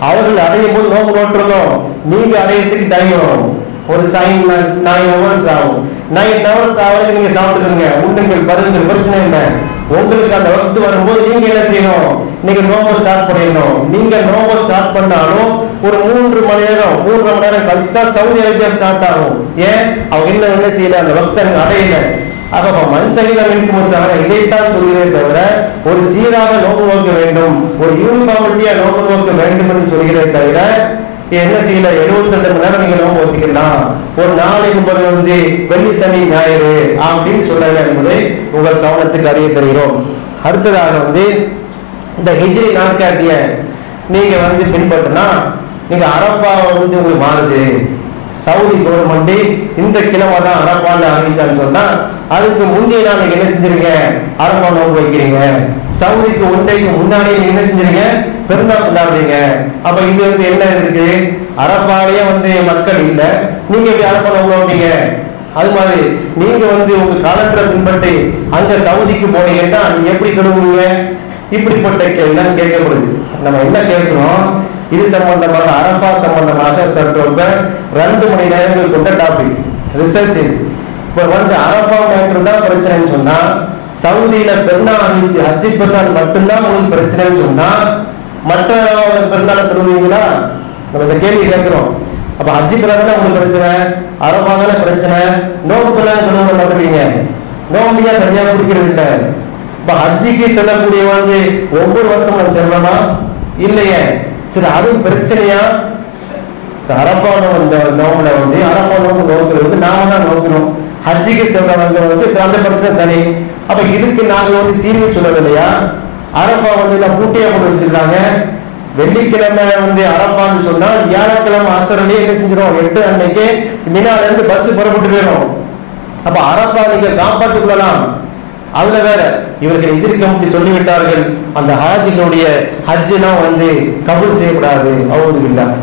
அவர்கள் அடையும் போது நோம்பு நோட்டுறோம். நீங்க அடையறதுக்கு டைம் வரும். ஒரு 9 hours ஆகும். 9 hours ஆகும். நீங்க சாப்பிட்டுருங்க, உண்டுங்கள், பருங்கள், பிரச்சனை இல்லை. உங்களுக்கு அந்த வகுத்து வரும்போது நீங்க என்ன செய்யணும்? நீங்க நோம்பு ஸ்டார்ட் பண்ணிடணும். நீங்க நோம்பு ஸ்டார்ட் பண்ணாலும் ஒரு 3 மணி நேரம் 3 மணி நேரம் கழிச்சு தான் சவுதி அரேபியா ஸ்டார்ட் ஆகும். ஏன்? அவங்க என்ன செய்யல, அந்த வக்தன் அடையல. ஆக மன்சகில மின்குமுஷான இதைத்தான் சொல்கிறேன் தவிர ஒரு சீராக நோக்கு நோக்க வேண்டும், ஒரு யூனிஃபார்மிட்டியா நோக்கு நோக்க வேண்டும் என்று சொல்கிறேன் தவிர என்ன செய்யல 72 மணி நேரம் நீங்க நோம்பு வச்சுக்கலாம், ஒரு நாளைக்கு பிறகு வந்து வெள்ளி சனி ஞாயிறு அப்படின்னு சொல்லல என்பதை உங்கள் கவனத்துக்கு அறிய தருகிறோம். அடுத்ததாக வந்து இந்த ஹிஜ்ரி நாட்காட்டிய நீங்க வந்து பின்பற்றினா நீங்க அரஃபா வந்து உங்களுக்கு மாறுது. சவுதி கவர்மெண்ட் இந்த கிழமை தான் அரஃபான்னு ஆரம்பிச்சான்னு சொன்னா அதுக்கு முந்தைய நாள் நீங்க என்ன செஞ்சிருங்க? அரஃபா நோம்பு வைக்கிறீங்க. சவுதிக்கு ஒன்றைக்கு முன்னாடி நீங்க என்ன செஞ்சிருங்க? பெருநாள் கொண்டாடுறீங்க. அப்ப இது வந்து என்ன இருக்கு? அரஃபாலேயே வந்து மக்கள் இல்ல, நீங்க எப்படி அரஃபா நோம்பு வைப்பீங்க? அது மாதிரி நீங்க வந்து உங்க காலண்டரை பின்பற்றி அங்க சவுதிக்கு போனீங்கன்னா நீங்க எப்படி கழுவுவீங்க? இப்படிப்பட்ட கேள்விதான் கேட்கப்படுது. நம்ம என்ன கேட்கிறோம்? இது சம்பந்தமாக அரஃபா சம்பந்தமாக சற்று 2 மணி நேரங்கள் கொண்ட டாபிக் ரிசர்ச். இது இப்ப வந்து அரஃபா மேட்டர் தான் பிரச்சனைன்னு சொன்னா, சவுதியில பெருநாள் ஆரம்பிச்சு ஹஜ்ஜி பெருநாள் மட்டும்தான் உங்களுக்கு பிரச்சனைன்னு சொன்னா, மற்ற பெருநாளை தொழுவீங்களா? நம்ம இந்த கேள்வி கேட்கிறோம். அப்ப ஹஜ்ஜி பிறகு உங்களுக்கு பிரச்சனை, அரபா தானே பிரச்சனை, நோம்பு பிறகு தொழுவ மாட்டீங்க, நோம்பியா சரியா குடிக்கிறது இல்லை. இப்ப ஹஜ்ஜிக்கு செல்லக்கூடிய ஒவ்வொரு வருஷமும் நம்ம செல்லணுமா? இல்லையே. சரி, அதுவும் பிரச்சனையா? அரபா நோம்புல அரபா நோம்பு நோக்குறது நாம தான் நோக்கணும். ஹஜ்ஜிக்கு செல்றவங்க அந்த பிரச்சனை தானே. அப்ப இதுக்கு நாங்க தீர்வு சொல்லவில்லையா? அரபா பூட்டியா போட்டு வச்சிருக்காங்க. வெள்ளிக்கிழமை அரபான்னு சொன்னா வியாழக்கிழமை அசரலே என்ன செஞ்சிடும், 8 அன்னைக்கு மினால இருந்து பஸ் புறப்பட்டு போயிடும். அப்ப அரபா நீங்க காப்பாற்றிக் கொள்ளலாம். அதுல வேற இவர்கள் ஹிஜ்ரி கமிட்டி சொல்லிவிட்டார்கள், அந்த ஹாஜிகளுடைய ஹஜ்ஜெல்லாம் கபூல் செய்யக்கூடாது. அவுது பில்லாஹ்.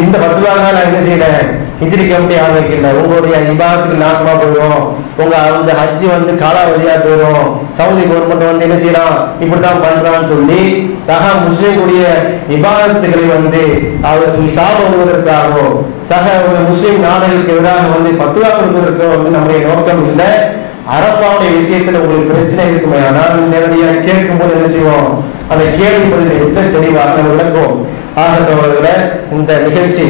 இந்த பத்துவாக நான் என்ன செய்யறேன், ஹிஜ்ரி கமிட்டி ஆரம்பிக்கல. உங்களுடைய இபாதத்துக்கு நாசமா போயிடும், உங்க அந்த ஹஜ்ஜி காலாவதியா போயிடும், சவுதி கவர்மெண்ட் என்ன செய்யலாம், இப்படித்தான் பண்றான்னு சொல்லி சக முஸ்லிம்களுடைய இபாதத்துகளை அவருக்கு சாபம் வருவதற்காகவோ சக முஸ்லிம் நாடுகளுக்கு எதிராக பத்துவா கொடுப்பதற்கோ நம்முடைய நோக்கம் இல்லை. அரபாவுடைய விஷயத்துல உங்களுக்கு பிரச்சனை இருக்குமே, ஆனால் நேரடியாக கேட்கும் போது என்ன செய்வோம், அந்த கேள்வி பதில் தெளிவாக விளக்கும். ஆக சகோதரர்களே, இந்த நிகழ்ச்சி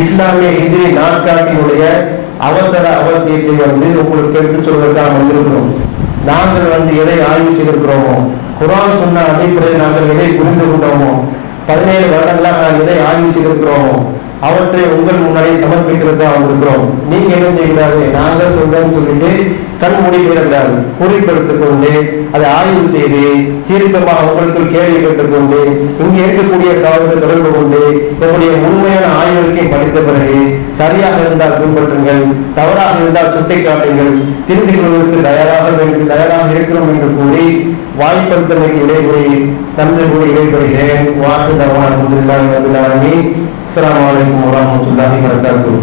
இஸ்லாமிய ஹிஜ்ரி நாட்காட்டினுடைய அவசர அவசியத்தை உங்களுக்கு எடுத்து சொல்வதற்காக வந்திருக்கிறோம். நாங்கள் எதை ஆய்வு செய்திருக்கிறோமோ, குர்ஆன் சொன்ன அடிப்படையில் நாங்கள் எதை புரிந்து கொண்டோமோ, 17 வருடங்களாக நாங்கள் எதை ஆய்வு செய்திருக்கிறோமோ அவற்றை உங்கள் முன்னாடி சமர்ப்பிக்கிறதா வந்திருக்கிறோம். நீங்க என்ன செய்யக்கூடாது, நாங்க சொல்றேன்னு சொல்லிட்டு கண் மூடி போயிடக்கூடாது. குறிப்பெடுத்துக் கொண்டு அதை ஆய்வு செய்து தீர்க்கமாக உங்களுக்குள் கேள்வி கேட்டுக்கொண்டு இங்க இருக்கக்கூடிய சகோதரர்கள் தொடர்பு கொண்டு நம்முடைய உண்மையான ஆய்வுகளை படித்த பிறகு சரியாக இருந்தால் பின்பற்றுங்கள், தவறாக இருந்தால் சுட்டி காட்டுங்கள், திருத்திக் கொள்வதற்கு தயாராக இருக்கிறோம் என்று கூறி வாய்ப்பளித்தமைக்கு இடைவெளி நன்றி கூறி இடைபெறுகிறேன். வாக்கு தவறான அஸ்ஸலாமு அலைக்கும் வரஹ்மத்துல்லாஹி வபரகாத்துஹு.